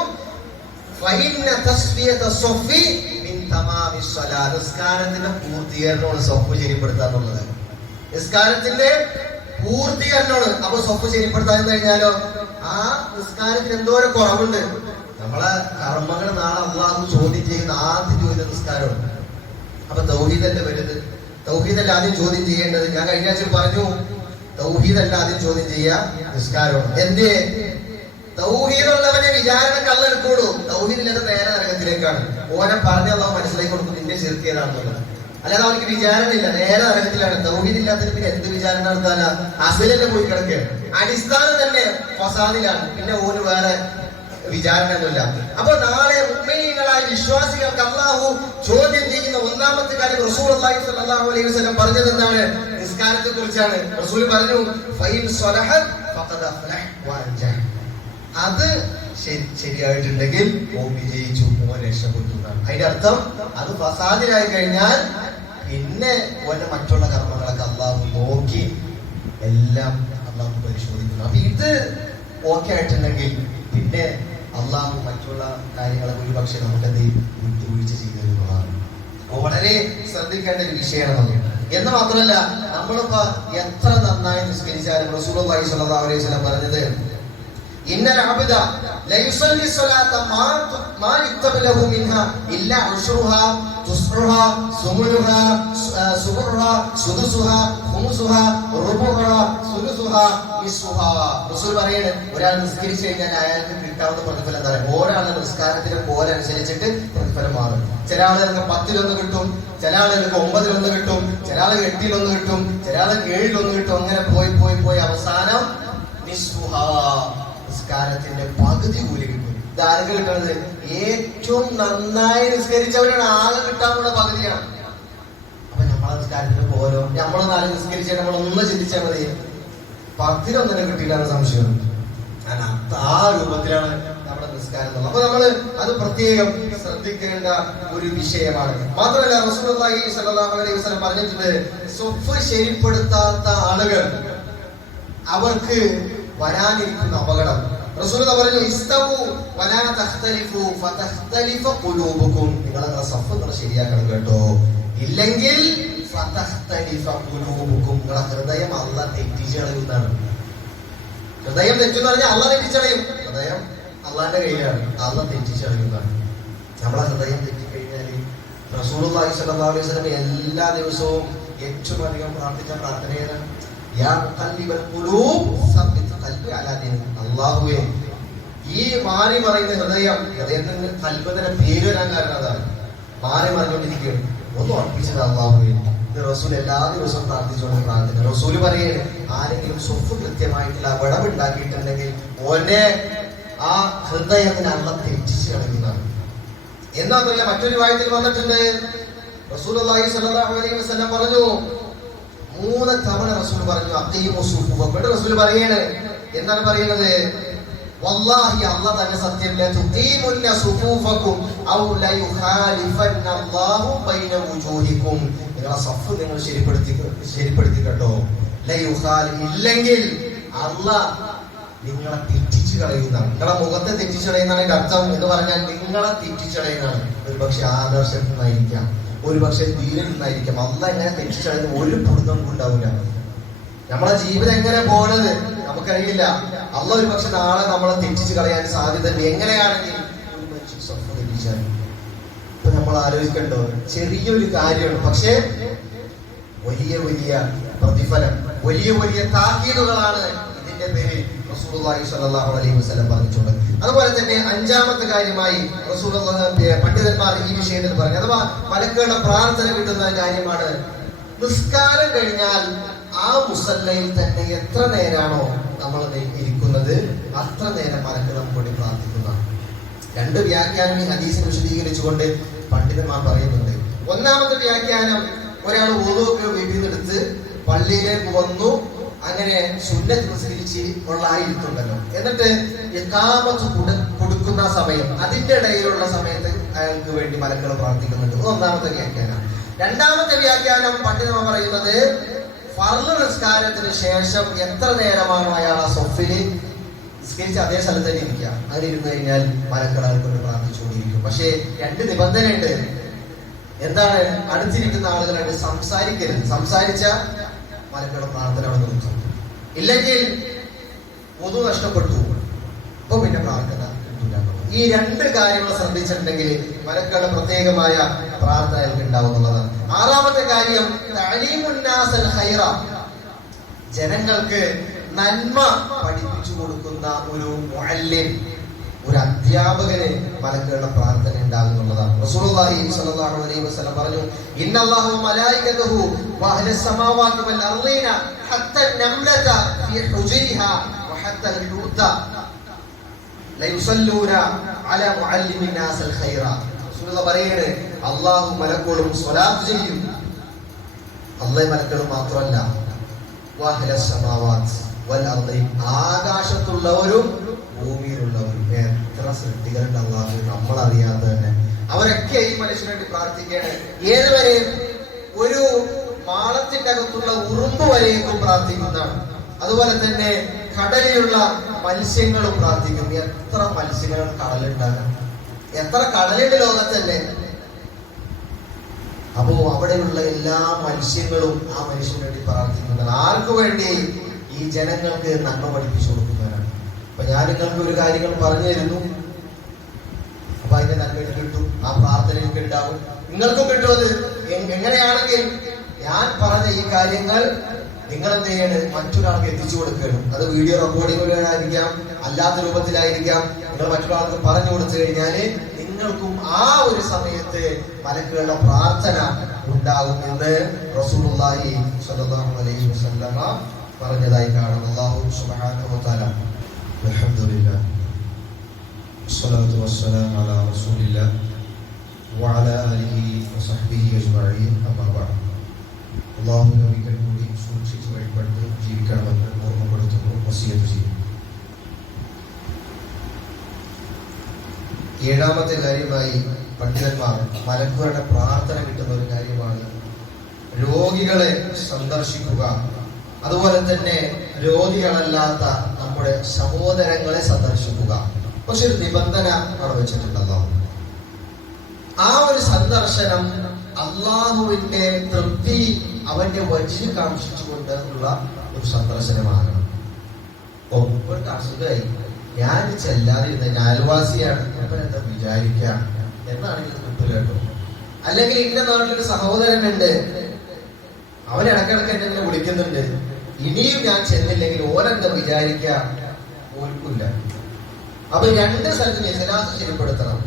ഫഇന്ന തസ്ഫിയത സ്വഫി മിൻ തമാമിസ് സ്വലാത്ത്. നിസ്കാരത്തിന്റെ പൂർത്തീകരണമാണ് സ്വഫ് ശരിപ്പെടുത്തുക എന്നുള്ളത്. നിസ്കാരത്തിന്റെ പൂർത്തീകരണമാണ്. അപ്പൊ സ്വഫ് ശരിപ്പെടുത്താൻ കഴിഞ്ഞാലോ ആ നിസ്കാരത്തിന് എന്തോരം കുറവുണ്ട്. നമ്മൾ നമ്മളെ കർമ്മങ്ങൾ നാളെ അള്ളാഹു ചോദ്യം ചെയ്യുന്ന ആദ്യം ചോദ്യം നിസ്കാരമാണ്. അപ്പൊ തൗഹീദല്ലേ വരുന്നത്, തൗഹീദല്ല ആദ്യം ചോദ്യം ചെയ്യേണ്ടത്. ഞാൻ കഴിഞ്ഞ ആഴ്ച പറഞ്ഞു, തൗഹീദല്ല ആദ്യം ചോദ്യം ചെയ്യുക, നിസ്കാരമാണ്. എന്തേ? തൗഹീദുള്ളവനെ വിചാരണ കള്ളെടുക്കുള്ളൂ. തൗഹീദില്ലാതെ നേരെ നരകത്തിലേക്കാണ്. ഓനെ പറഞ്ഞ അള്ളാഹു മനസ്സിലാക്കി കൊടുക്കും നിന്റെ ശിർക്ക് ഏതാണെന്നുള്ളത്. അല്ലാതെ അവർക്ക് വിചാരണ ഇല്ല, നേരെ നരകത്തിലാണ്. തൗഹീദില്ലാത്തതിന് പിന്നെ എന്ത് വിചാരണ നടത്താനാ? അസലല്ലേ പോയി കിടക്കുകയാണ്. അടിസ്ഥാനം തന്നെ ഫസാദിലാണ്. പിന്നെ ഓന് വേറെ വിചാരണ ഒന്നുമില്ല. അപ്പൊ നാളെ മുഅ്മിനീങ്ങളായ വിശ്വാസികൾക്ക് അള്ളാഹു ചോദ്യം ചെയ്യുന്ന ഒന്നാമത്തെ കാര്യം റസൂലുള്ളാഹി സ്വല്ലല്ലാഹു അലൈഹി വസല്ലം പറഞ്ഞത് എന്താണ്? നിസ്കാരത്തെ കുറിച്ചാണ്. റസൂൽ പറഞ്ഞു, ഫൈൻ സ്വലഹത് ഫഖദ് അഫ്ലഹ വഅൻജഹ. അത് ശരിയായിട്ടുണ്ടെങ്കിൽ ഓൻ വിജയിച്ചു, ഓൻ രക്ഷപ്പെട്ടു എന്നാണ് അതിന്റെ അർത്ഥം. അത് ഫസാദിലായി കഴിഞ്ഞാൽ പിന്നെ ഓന്റെ മറ്റുള്ള കർമ്മങ്ങളൊക്കെ അള്ളാഹു നോക്കി എല്ലാം അള്ളാഹു പരിശോധിക്കുന്നു. അപ്പൊ ഇത് ഓക്കെ ആയിട്ടുണ്ടെങ്കിൽ പിന്നെ അള്ളാഹു മറ്റുള്ള കാര്യങ്ങളൊക്കെ ഒരുപക്ഷെ നമുക്ക് എന്ത് വിട്ടുവീഴ്ച ചെയ്തിരുന്നതാണ്. വളരെ ശ്രദ്ധിക്കേണ്ട ഒരു വിഷയമാണ്. എന്ന് മാത്രമല്ല, നമ്മളിപ്പോ എത്ര നന്നായി നിസ്കരിച്ചാലും റസൂലുള്ളാഹി സ്വല്ലല്ലാഹു അലൈഹി വസല്ലം പറഞ്ഞത്, ഇന്നൽ അബ്ദ ലയുസല്ലി സ്വലാത മാ യുക്തബലഹു മിൻഹാ ഇല്ലാ ഉശ്റുഹാ തുസ്റുഹാ സുമുനുഹാ സുബറുഹാ സുദുസുഹാ ഖുമുസുഹാ റുബുഹാ സുദുസുഹാ മിസ്സുഹാ. റസൂൽ പറയാണ്, ഒരാൾ നിസ്കരിച്ചു കഴിഞ്ഞാൽ അയാൾക്ക് കിട്ടാവുന്ന പ്രതിഫലം എന്താ പറയുക? ഓരോ നിസ്കാരത്തിന്റെ പോലെ അനുസരിച്ചിട്ട് പ്രതിഫലം മാറും. ചില ആളുകൾക്ക് 10 കിട്ടും, ചില ആളുകൾക്ക് 9 കിട്ടും, ചില ആളുകൾ 8 കിട്ടും, ചില ആളുകൾക്ക് 7 കിട്ടും. അങ്ങനെ പോയി പോയി പോയി അവസാനം മിസ്സുഹാ, നിസ്കാരത്തിന്റെ പകുതി കൂലി കിട്ടും. ഇതാർക്ക് കിട്ടുന്നത്? ഏറ്റവും നന്നായി നിസ്കരിച്ചവരാണ്. ആകെ കിട്ടാനുള്ള പകുതിയാണ്. അപ്പൊ നമ്മളെ നിസ്കാരത്തിന് പോലോ നമ്മളൊന്നാലും നിസ്കരിച്ചാൽ നമ്മളൊന്ന് ചിന്തിച്ചാൽ മതി, 10 കിട്ടിയില്ലാന്ന് സംശയം. ആ രൂപത്തിലാണ് നമ്മുടെ നിസ്കാരം. അപ്പൊ നമ്മള് അത് പ്രത്യേകം ശ്രദ്ധിക്കേണ്ട ഒരു വിഷയമാണ്. മാത്രമല്ല, റസൂലുള്ളാഹി സ്വല്ലല്ലാഹു അലൈഹി വസല്ലം പറഞ്ഞിട്ടുണ്ട്, സ്വഫ് ശരിപ്പെടുത്താത്ത ആളുകൾ അവർക്ക് വരാനിരിക്കുന്ന അപകടം. റസൂൽ പറഞ്ഞു, ഇസ്തവു വലാ തഖ്തലിഫു ഫതഖ്തലിഫ ഖുലൂബുകും. നിങ്ങളുടെ സഫ് നിങ്ങൾ ശരിയാക്കണം കേട്ടോ, ഇല്ലെങ്കിൽ ഫതഖ്തലിഫ ഖുലൂബുകും, നിങ്ങളുടെ ഹൃദയം അല്ലാഹ് തെറ്റിച്ച് കളയുന്നതാണ്. ഹൃദയം തെറ്റെന്ന് പറഞ്ഞാൽ അല്ലാഹ് തെറ്റിച്ചളയും. ഹൃദയം അള്ളാന്റെ കയ്യിലാണ്, അല്ലാഹ് തെറ്റിച്ച് കളയുന്നതാണ്. നമ്മളെ ഹൃദയം തെറ്റിക്കഴിഞ്ഞാൽ റസൂലുള്ളാഹി സ്വല്ലല്ലാഹു അലൈഹി വസല്ലം എല്ലാ ദിവസവും ഏറ്റവും അധികം പ്രാർത്ഥിച്ച പ്രാർത്ഥന ഏതാണ്? യാ മുഖല്ലിബൽ ഖുലൂബ് സബ്ബിത് ഖൽബി അലാ ദീനിക. അല്ലാഹുവേ, ഈ മാറി മറിയുന്ന ഹൃദയത്തിന് ഖൽബിന്റെ പേര് വരാൻ കാരണം അതാണ്. മാറി മറിഞ്ഞുകൊണ്ടിരിക്കുകയാണ്. ഒന്ന് ഉറപ്പിച്ചത് അല്ലാഹുവേ. ഇത് റസൂൽ എല്ലാ ദിവസവും പ്രാർത്ഥിച്ചുകൊണ്ട് പ്രാർത്ഥന. റസൂൽ പറയുകയാണ്, ആരെങ്കിലും സ്വഫ് കൃത്യമായിട്ടുള്ള വിടവുണ്ടാക്കിയിട്ടുണ്ടെങ്കിൽ ഓനെ ആ ഹൃദയത്തിന് അള്ളാഹ് തെറ്റിച്ച് കളയുന്നതാണ്. എന്നല്ല മറ്റൊരു വായത്തിൽ വന്നിട്ടുണ്ട്, റസൂലുള്ളാഹി സ്വല്ലല്ലാഹു അലൈഹി വസല്ലം പറഞ്ഞു, 3 തവണ റസൂൽ പറഞ്ഞു, അഖീമു സുഫൂഫ. റസൂൽ പറയാണ്, എന്താണ് പറയുന്നത്? വല്ലാഹി, അല്ലാഹ് തന്നെ സത്യം, ലാ തുഖീമുന്ന സുഫൂഫകും ഔ ലാ യുഖാലിഫന്ന അല്ലാഹു ബൈന വുജൂഹികും. നിങ്ങളുടെ സഫ് നിങ്ങൾ ശരിപ്പെടുത്തി കേട്ടോ. ലാ യുഖാലി, ഇല്ലെങ്കിൽ അല്ലാഹ് നിങ്ങളെ തെറ്റിച്ച് കളയുന്നതാണ്. നിങ്ങളെ മുഖത്തെ തെറ്റിച്ച് കളയുന്നതാണ് അർത്ഥം. എന്ന് പറഞ്ഞാൽ നിങ്ങളെ തെറ്റിച്ച് കളയുന്നതാണ്. ഒരു പക്ഷെ ആദർശത്തിൽ നിന്നായിരിക്കാം, ഒരു പക്ഷെ ദീനിൽ നിന്നായിരിക്കാം. അല്ലാഹ് എങ്ങനെ തെറ്റിച്ച് കളയുന്ന ഒരു പൊടുത്തം ഉണ്ടാവില്ല. നമ്മളെ ജീവിതം എങ്ങനെ പോണത് നമുക്കറിയില്ല. അല്ലാഹ് ഒരു പക്ഷെ നാളെ നമ്മളെ തെറ്റിച്ച് കളയാൻ സാധ്യതയുണ്ട്. എങ്ങനെയാണെങ്കിൽ ഒരു മനുഷ്യൻ സ്വപ്നം തെറ്റിച്ചാൽ ഇപ്പൊ നമ്മൾ ആലോചിക്കണ്ടോ? ചെറിയൊരു കാര്യമാണ്, പക്ഷേ വലിയ വലിയ പ്രതിഫലം, വലിയ വലിയ താക്കീതുകളാണ് ഇതിന്റെ പേരിൽ റസൂലുള്ളാഹി സ്വല്ലല്ലാഹു അലൈഹി വസല്ലം പറഞ്ഞിട്ടുണ്ട്. അതുപോലെ തന്നെ 5ാമത്തെ കാര്യമായി പണ്ഡിതന്മാർ ഈ വിഷയത്തിൽ പറഞ്ഞു, അഥവാ മലക്കുകളുടെ പ്രാർത്ഥന കിട്ടുന്ന കാര്യമാണ്, നിസ്കാരം കഴിഞ്ഞാൽ ആ മുസല്ലയിൽ തന്നെ എത്ര നേരാണോ നമ്മൾ ഇരിക്കുന്നത് അത്ര നേരം മലക്ക് നമുക്ക് വേണ്ടി പ്രാർത്ഥിക്കുന്നതാണ്. 2 വ്യാഖ്യാനം ഈ ഹദീസിനെ വിശദീകരിച്ചുകൊണ്ട് പണ്ഡിതന്മാർ പറയുന്നുണ്ട്. 1ാമത്തെ വ്യാഖ്യാനം, ഒരാൾ വുളൂഅൊക്കെ വീട്ടിലെടുത്ത് പള്ളിയിലേക്ക് വന്നു, അങ്ങനെ സുന്നത്ത് നിസ്കരിച്ച് ഉള്ളായിരുന്നുണ്ടല്ലോ, എന്നിട്ട് ഇഖാമത്ത് കൊടുക്കുന്ന സമയം, അതിന്റെ ഇടയിലുള്ള സമയത്ത് അയാൾക്ക് വേണ്ടി മലക്കുകൾ പ്രാർത്ഥിക്കുന്നുണ്ട്. 1ാമത്തെ വ്യാഖ്യാനം. 2ാമത്തെ വ്യാഖ്യാനം പണ്ഡിതന്മാർ പറയുന്നത്, ഫർള് നിസ്കാരത്തിന് ശേഷം എത്ര നേരമാണോ അയാൾ ആ സൊഫില് നിസ്കരിച്ച് അതേ സ്ഥലത്ത് തന്നെ ഇരിക്കുക, അങ്ങനെ ഇരുന്ന് കഴിഞ്ഞാൽ മലക്കുകൾ കൊണ്ട് പ്രാർത്ഥിച്ചുകൊണ്ടിരിക്കും. പക്ഷേ 2 നിബന്ധനയുണ്ട്. എന്താണ്? അടുത്തിരിക്കുന്ന ആളുകളായിട്ട് സംസാരിക്കരുത്. സംസാരിച്ച മലക്കുകളുടെ പ്രാർത്ഥന നിർത്തും. ഇല്ലെങ്കിൽ വുദു നഷ്ടപ്പെട്ടു, അപ്പൊ പിന്നെ പ്രാർത്ഥന കിട്ടില്ല. ഈ രണ്ട് കാര്യങ്ങൾ ശ്രദ്ധിച്ചിട്ടുണ്ടെങ്കിൽ മലക്കുകളുടെ പ്രത്യേകമായ പ്രാർത്ഥനകൾക്ക് ഉണ്ടാവുന്നതാണ്. ആറാമത്തെ കാര്യം തഅലീമുന്നാസൽ ഖൈറ, ജനങ്ങൾക്ക് നന്മ പഠിപ്പിച്ചു കൊടുക്കുന്ന ഒരു മുഅല്ലിം, ഒരു അധ്യാപകന് മലക്കുകളുടെ പ്രാർത്ഥന ഉണ്ടാകുന്നുള്ളതാണ്. റസൂലുള്ളാഹി സ്വല്ലല്ലാഹു അലൈഹി വസല്ലം പറഞ്ഞു, ഇന്നല്ലാഹു വമലായികതുഹു വഅഹ്ലസ് സമാവാതി വൽ അർളീന ഹത്ത നംലത ഫീ ഹുജരിഹാ വഹത്ത അൽ-ഹൂത ലയുസല്ലൂന അലാ മുഅല്ലിമിൻ നാസൽ ഖൈറ. റസൂലുള്ളാഹി പറയുന്നത് അല്ലാഹു മലക്കുകളും സ്വലാത്ത് ചെയ്യും. അല്ലാഹു മലക്കുകൾ മാത്രമല്ല, വഅഹ്ലസ് സമാവാതി വൽ അർളീൻ, ആകാശത്തുള്ളവരും ഭൂമിയിലുള്ളവരും, എത്ര സൃഷ്ടികളുണ്ട് അല്ലാഹു നമ്മളറിയാതെ തന്നെ. അവരൊക്കെ ഈ മനുഷ്യന് വേണ്ടി പ്രാർത്ഥിക്കുകയാണ്. ഏതുവരെ? ഒരു മാളത്തിന്റെ അകത്തുള്ള ഉറുമ്പ് വരെയും പ്രാർത്ഥിക്കുന്നതാണ്. അതുപോലെ തന്നെ കടലിലുള്ള മത്സ്യങ്ങളും പ്രാർത്ഥിക്കും. എത്ര മത്സ്യങ്ങളും കടലുണ്ടാകാം, എത്ര കടലുണ്ട് ലോകത്തല്ലേ. അപ്പോ അവിടെയുള്ള എല്ലാ മത്സ്യങ്ങളും ആ മനുഷ്യന് വേണ്ടി പ്രാർത്ഥിക്കുന്നതാണ്. ആർക്കു വേണ്ടി? ഈ ജനങ്ങൾക്ക് നന്മ പഠിപ്പിച്ചു കൊടുക്കുന്നവരാണ്. അപ്പൊ ഞാൻ നിങ്ങൾക്ക് ഒരു കാര്യങ്ങൾ പറഞ്ഞു തരുന്നു, അപ്പൊ അതിന്റെ നന്മ കിട്ടും, ആ പ്രാർത്ഥന എനിക്ക് ഉണ്ടാവും, നിങ്ങൾക്കും കിട്ടും. അത് എങ്ങനെയാണെങ്കിൽ ഞാൻ പറഞ്ഞ ഈ കാര്യങ്ങൾ നിങ്ങൾ എന്ത് ചെയ്യണം? മറ്റൊരാൾക്ക് എത്തിച്ചു കൊടുക്കണം. അത് വീഡിയോ റെക്കോർഡിങ്ങിലായിരിക്കാം, അല്ലാത്ത രൂപത്തിലായിരിക്കാം. നിങ്ങൾ മറ്റൊരാൾക്ക് പറഞ്ഞു കൊടുത്തു കഴിഞ്ഞാല് നിങ്ങൾക്കും ആ ഒരു സമയത്ത് മലക്കുകളുടെ പ്രാർത്ഥന ഉണ്ടാകും എന്ന് റസൂലുള്ളാഹി സ്വല്ലല്ലാഹു അലൈഹി വസല്ലമ പറഞ്ഞതായി കാണും. അല്ലാഹു സുബ്ഹാനഹു വ തആല. അൽഹംദുലില്ലാഹ് വസ്സലാത്തു വസ്സലാമു അലാ റസൂലില്ലാഹ് വഅലാ ആലിഹി വസഹ്ബിഹി അജ്മഈൻ. അമ്മാ ബഅദ്. അല്ലാഹുവിനെ ഒരിക്കൽ കൂടി സൂക്ഷിച്ച് വഴിപ്പെട്ട് ജീവിക്കണമെന്ന് ഓർമ്മപ്പെടുത്തുന്നു, വസിയത്ത് ചെയ്യുന്നു. ഏഴാമത്തെ കാര്യമായി പണ്ഡിതന്മാർ മലക്കുകളുടെ പ്രാർത്ഥന കിട്ടുന്ന ഒരു കാര്യമാണ് രോഗികളെ സന്ദർശിക്കുക. അതുപോലെ തന്നെ രോഗികളല്ലാത്ത നമ്മുടെ സഹോദരങ്ങളെ സന്ദർശിക്കുക. പക്ഷെ ഒരു നിബന്ധന അവിടെ വെച്ചിട്ടുണ്ടല്ലോ. ആ ഒരു സന്ദർശനം അള്ളാഹുവിന്റെ തൃപ്തി അവന്റെ വജി കാക്ഷിച്ചുകൊണ്ട് ഉള്ള ഒരു സന്ദർശനമാണ്. ഒരു അസുഖമായി, ഞാൻ ചെല്ലാതിരുന്ന അയൽവാസിയാണ്, അപ്പൊ എന്താ വിചാരിക്കാം എന്നാണെങ്കിൽ കിട്ടില്ല കേട്ടോ. അല്ലെങ്കിൽ ഇന്ന നാട്ടിലൊരു സഹോദരനുണ്ട്, അവൻ ഇടക്കിടക്ക് എന്നെ വിളിക്കുന്നുണ്ട്, ഇനിയും ഞാൻ ചെന്നില്ലെങ്കിൽ ഓരെന്താ വിചാരിക്കാം, ഓർക്കില്ല. അപ്പൊ രണ്ട് സ്ഥലത്തും ഇഖ്ലാസ് ശരിപ്പെടുത്തണം.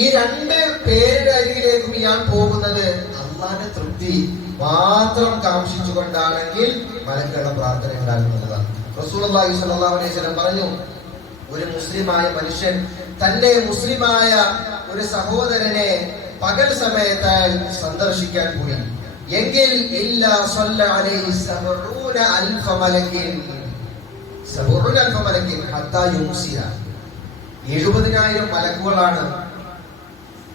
ഈ രണ്ട് പേരുടെ അരികിലേക്കും ഞാൻ പോകുന്നത് അള്ളാന്റെ തൃപ്തി മാത്രം കാക്ഷിച്ചുകൊണ്ടാണെങ്കിൽ മലക്കുകളുടെ പ്രാർത്ഥന ഉണ്ടാകുന്നതാണ്. റസൂലുള്ളാഹി സ്വല്ലല്ലാഹു അലൈഹി വസല്ലം പറഞ്ഞു, ഒരു മുസ്ലിമായ മനുഷ്യൻ തന്റെ മുസ്ലിമായ ഒരു സഹോദരനെ പകൽ സമയത്ത് സന്ദർശിക്കാൻ പോയി എങ്കിൽ ഇല്ലാ സ്വല്ല അലൈഹി 70,000 മലക്കിൻ 70,000 മലക്കിൻ ഹത്താ യുംസിയ. 70,000 മലക്കുകളാണ്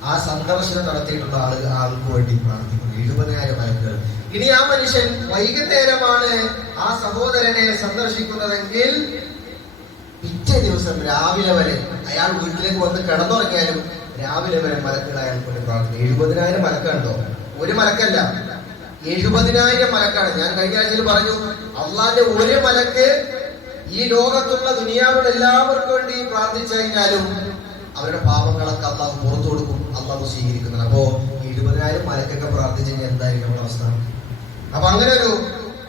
ആ സന്ദർശനം നടത്തിയിട്ടുള്ള ആൾക്ക് വേണ്ടി പ്രാർത്ഥിക്കുന്നത്. 70,000 മലക്കുകൾ. ഇനി ആ മനുഷ്യൻ വൈകുന്നേരമാണ് ആ സഹോദരനെ സന്ദർശിക്കുന്നതെങ്കിൽ പിറ്റേ ദിവസം രാവിലെ വരെ അയാൾ വീട്ടിലേക്ക് വന്ന് കിടന്നുറങ്ങിയാലും രാവിലെ വരെ മലക്കുകൾ അയാൾക്ക് വേണ്ടി പ്രാർത്ഥിക്കും. 70,000 മലക്കുണ്ടോ? ഒരു മലക്കല്ല, 70,000 മലക്കാണ്. ഞാൻ കഴിഞ്ഞ ആഴ്ചയിൽ പറഞ്ഞു, അള്ളാന്റെ ഒരു മലക്ക് ഈ ലോകത്തുള്ള ദുനിയാവുള്ള എല്ലാവർക്കും വേണ്ടി പ്രാർത്ഥിച്ചു കഴിഞ്ഞാലും അവരുടെ പാപങ്ങളൊക്കെ അള്ളാഹു പുറത്തു കൊടുക്കും, അള്ളാഹു സ്വീകരിക്കുന്നത്. അപ്പോ 70,000 മലക്കൊക്കെ പ്രാർത്ഥിച്ചു കഴിഞ്ഞാൽ എന്തായിരിക്കും നമ്മുടെ അവസ്ഥ? അപ്പൊ അങ്ങനെ ഒരു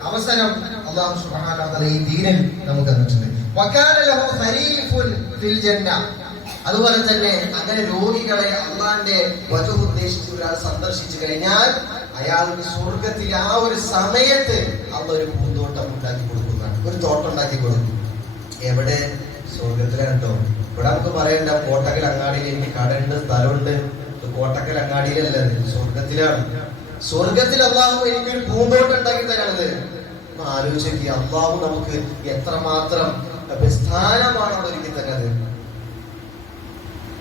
അവസരം അള്ളാഹു സുബ്ഹാനഹു വ തആല ഈ ദീനിൽ നമുക്ക് തന്നിട്ടുണ്ട്. വകാന ലഹു ഖരീഫുൻ ഫിൽ ജന്ന. അതുപോലെ തന്നെ അങ്ങനെ രോഗികളെ അള്ളാന്റെ വജഹ് ഉദ്ദേശിച്ച് ഒരാൾ സന്ദർശിച്ചു കഴിഞ്ഞാൽ അയാൾക്ക് സ്വർഗത്തിൽ ആ ഒരു സമയത്ത് അള്ള ഒരു പൂന്തോട്ടം ഉണ്ടാക്കി കൊടുക്കുന്നതാണ്, ഒരു തോട്ടം ഉണ്ടാക്കി കൊടുക്കും. എവിടെ? സ്വർഗത്തിലാണ് കേട്ടോ. ഇവിടെ നമുക്ക് പറയണ്ട കോട്ടക്കൽ അങ്ങാടിയിൽ എനിക്ക് കടയുണ്ട്, സ്ഥലമുണ്ട്. കോട്ടക്കൽ അങ്ങാടിയിലല്ല, സ്വർഗത്തിലാണ്. സ്വർഗത്തിൽ അള്ളാഹു എനിക്കൊരു പൂന്തോട്ടം ഉണ്ടാക്കി തരാണത്. ആലോചിച്ച് നോക്കി, അള്ളാഹു നമുക്ക് എത്രമാത്രം സ്ഥാനമാണ് ഒരുക്കി തന്നത്.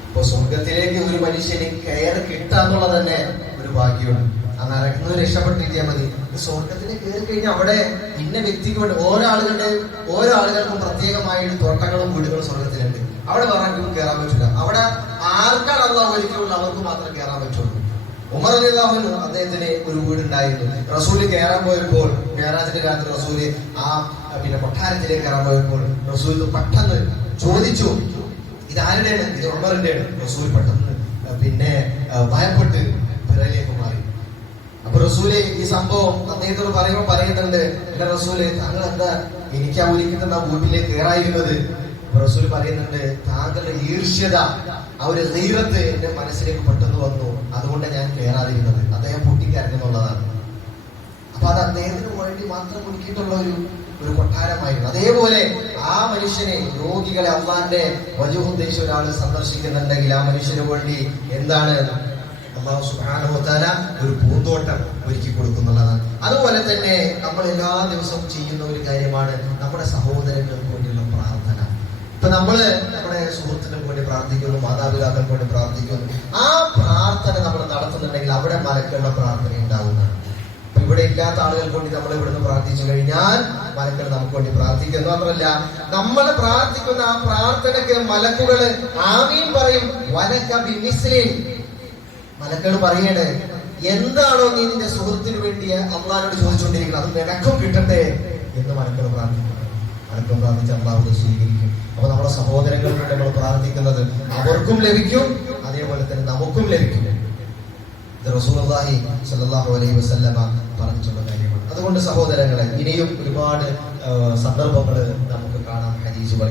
ഇപ്പൊ സ്വർഗത്തിലേക്ക് ഒരു മനുഷ്യന് കയറി കിട്ടാന്നുള്ളത് തന്നെ ഒരു ഭാഗ്യമാണ്. ആ നരക്കുന്നത് രക്ഷപ്പെട്ടിരിക്കാൻ മതി. സ്വർഗത്തിലേക്ക് കയറി കഴിഞ്ഞാൽ അവിടെ ഇന്ന വ്യക്തിക്ക് വേണ്ടി ഓരോ ആളുകൾക്കും പ്രത്യേകമായിട്ട് തോട്ടങ്ങളും വീടുകളും സ്വർഗത്തിലുണ്ട്. അവിടെ വേറെ കയറാൻ പറ്റില്ല. അവിടെ ആർക്കാണ് അള്ളാഹു ഒരിക്കലും അവർക്ക് മാത്രം കയറാൻ പറ്റുള്ളൂ. ഉമർ റളിയല്ലാഹു അൻഹു അദ്ദേഹത്തിന് ഒരു വീടുണ്ടായിരുന്നു. റസൂല് കയറാൻ പോയപ്പോൾ, മേറാജിന്റെ രാത്രി റസൂല് ആ കൊട്ടാരത്തിലേക്ക് കയറാൻ പോയപ്പോൾ റസൂല് പെട്ടെന്ന് ചോദിച്ചു, ഇത് ആരുടെയാണ്? ഇത് ഉമറിന്റെയാണ്. റസൂൽ പെട്ടെന്ന് പിന്നെ ഭയപ്പെട്ട് പിറയിലേക്ക് മാറി. അപ്പൊ റസൂല് ഈ സംഭവം അദ്ദേഹത്തോട് പറയുന്നുണ്ട്, എന്റെ റസൂല് താങ്കൾ എന്താ എനിക്ക് ആ ഒരിക്കുന്ന വീട്ടിലേക്ക് കയറായിരുന്നത്? റസൂൽ പറയുന്നുണ്ട്, താങ്കളുടെ ഈർഷ്യത, ആ ഒരു ഗീറത്ത് എന്റെ മനസ്സിലേക്ക് പെട്ടെന്ന് വന്നു, അതുകൊണ്ട് ഞാൻ കയറാതിരുന്നത്. അദ്ദേഹം പൊട്ടിക്കരഞ്ഞെന്നുള്ളതാണ്. അപ്പൊ അത് അദ്ദേഹത്തിന് വേണ്ടി മാത്രം ഒരുക്കിയിട്ടുള്ള ഒരു കൊട്ടാരമായിരുന്നു. അതേപോലെ ആ മനുഷ്യനെ, രോഗികളെ അള്ളാന്റെ വജൂഹ് ഉദ്ദേശിച്ച് ഒരാൾ സന്ദർശിക്കുന്നുണ്ടെങ്കിൽ ആ മനുഷ്യന് വേണ്ടി എന്താണ് അല്ലാഹു സുബ്ഹാനഹു വ തആല ഒരു പൂന്തോട്ടം ഒരുക്കി കൊടുക്കുന്നുള്ളതാണ്. അതുപോലെ തന്നെ നമ്മൾ എല്ലാ ദിവസവും ചെയ്യുന്ന ഒരു കാര്യമാണ് നമ്മുടെ സഹോദരങ്ങൾക്ക് വേണ്ടിയുള്ള പ്രാർത്ഥന. ഇപ്പൊ നമ്മള് നമ്മുടെ സുഹൃത്തുക്കൾക്ക് വേണ്ടി പ്രാർത്ഥിക്കുന്നു, മാതാപിതാക്കൾക്ക് വേണ്ടി പ്രാർത്ഥിക്കുന്നു. ആ പ്രാർത്ഥന നമ്മൾ നടത്തുന്നുണ്ടെങ്കിൽ അവിടെ മലക്കുകളുടെ പ്രാർത്ഥന ഉണ്ടാകുന്നതാണ്. ഇവിടെ ഇല്ലാത്ത ആളുകൾക്ക് വേണ്ടി നമ്മൾ ഇവിടുന്ന് പ്രാർത്ഥിച്ചു കഴിഞ്ഞാൽ മലക്കുകൾ നമുക്ക് വേണ്ടി പ്രാർത്ഥിക്കുന്നു. മാത്രമല്ല, നമ്മൾ പ്രാർത്ഥിക്കുന്ന ആ പ്രാർത്ഥനയ്ക്ക് മലക്കുകള് ആമീൻ പറയും. മലക്കുകൾ പറയണേ, എന്താണോ നീ നിന്റെ സുഹൃത്തിന് വേണ്ടി അള്ളാഹിനോട് ചോദിച്ചുകൊണ്ടിരിക്കുന്നത് അത് നിനക്കും കിട്ടട്ടെ എന്ന് മലക്കുകൾ പ്രാർത്ഥിക്കുന്നു. മലക്കൾ പ്രാർത്ഥിച്ച് അള്ളാഹു സ്വീകരിക്കും. അപ്പൊ നമ്മുടെ സഹോദരങ്ങൾക്ക് വേണ്ടി നമ്മൾ പ്രാർത്ഥിക്കുന്നത് അവർക്കും ലഭിക്കും, അതേപോലെ തന്നെ നമുക്കും ലഭിക്കും. ഇത് റസൂലുള്ളാഹി സ്വല്ലല്ലാഹു അലൈഹി വസല്ലമ പറഞ്ഞിട്ടുള്ള കാര്യമാണ്. അതുകൊണ്ട് സഹോദരങ്ങളെ, ഇനിയും ഒരുപാട് സന്ദർഭങ്ങൾ നമുക്ക് കാണാം ഹദീസുകൾ.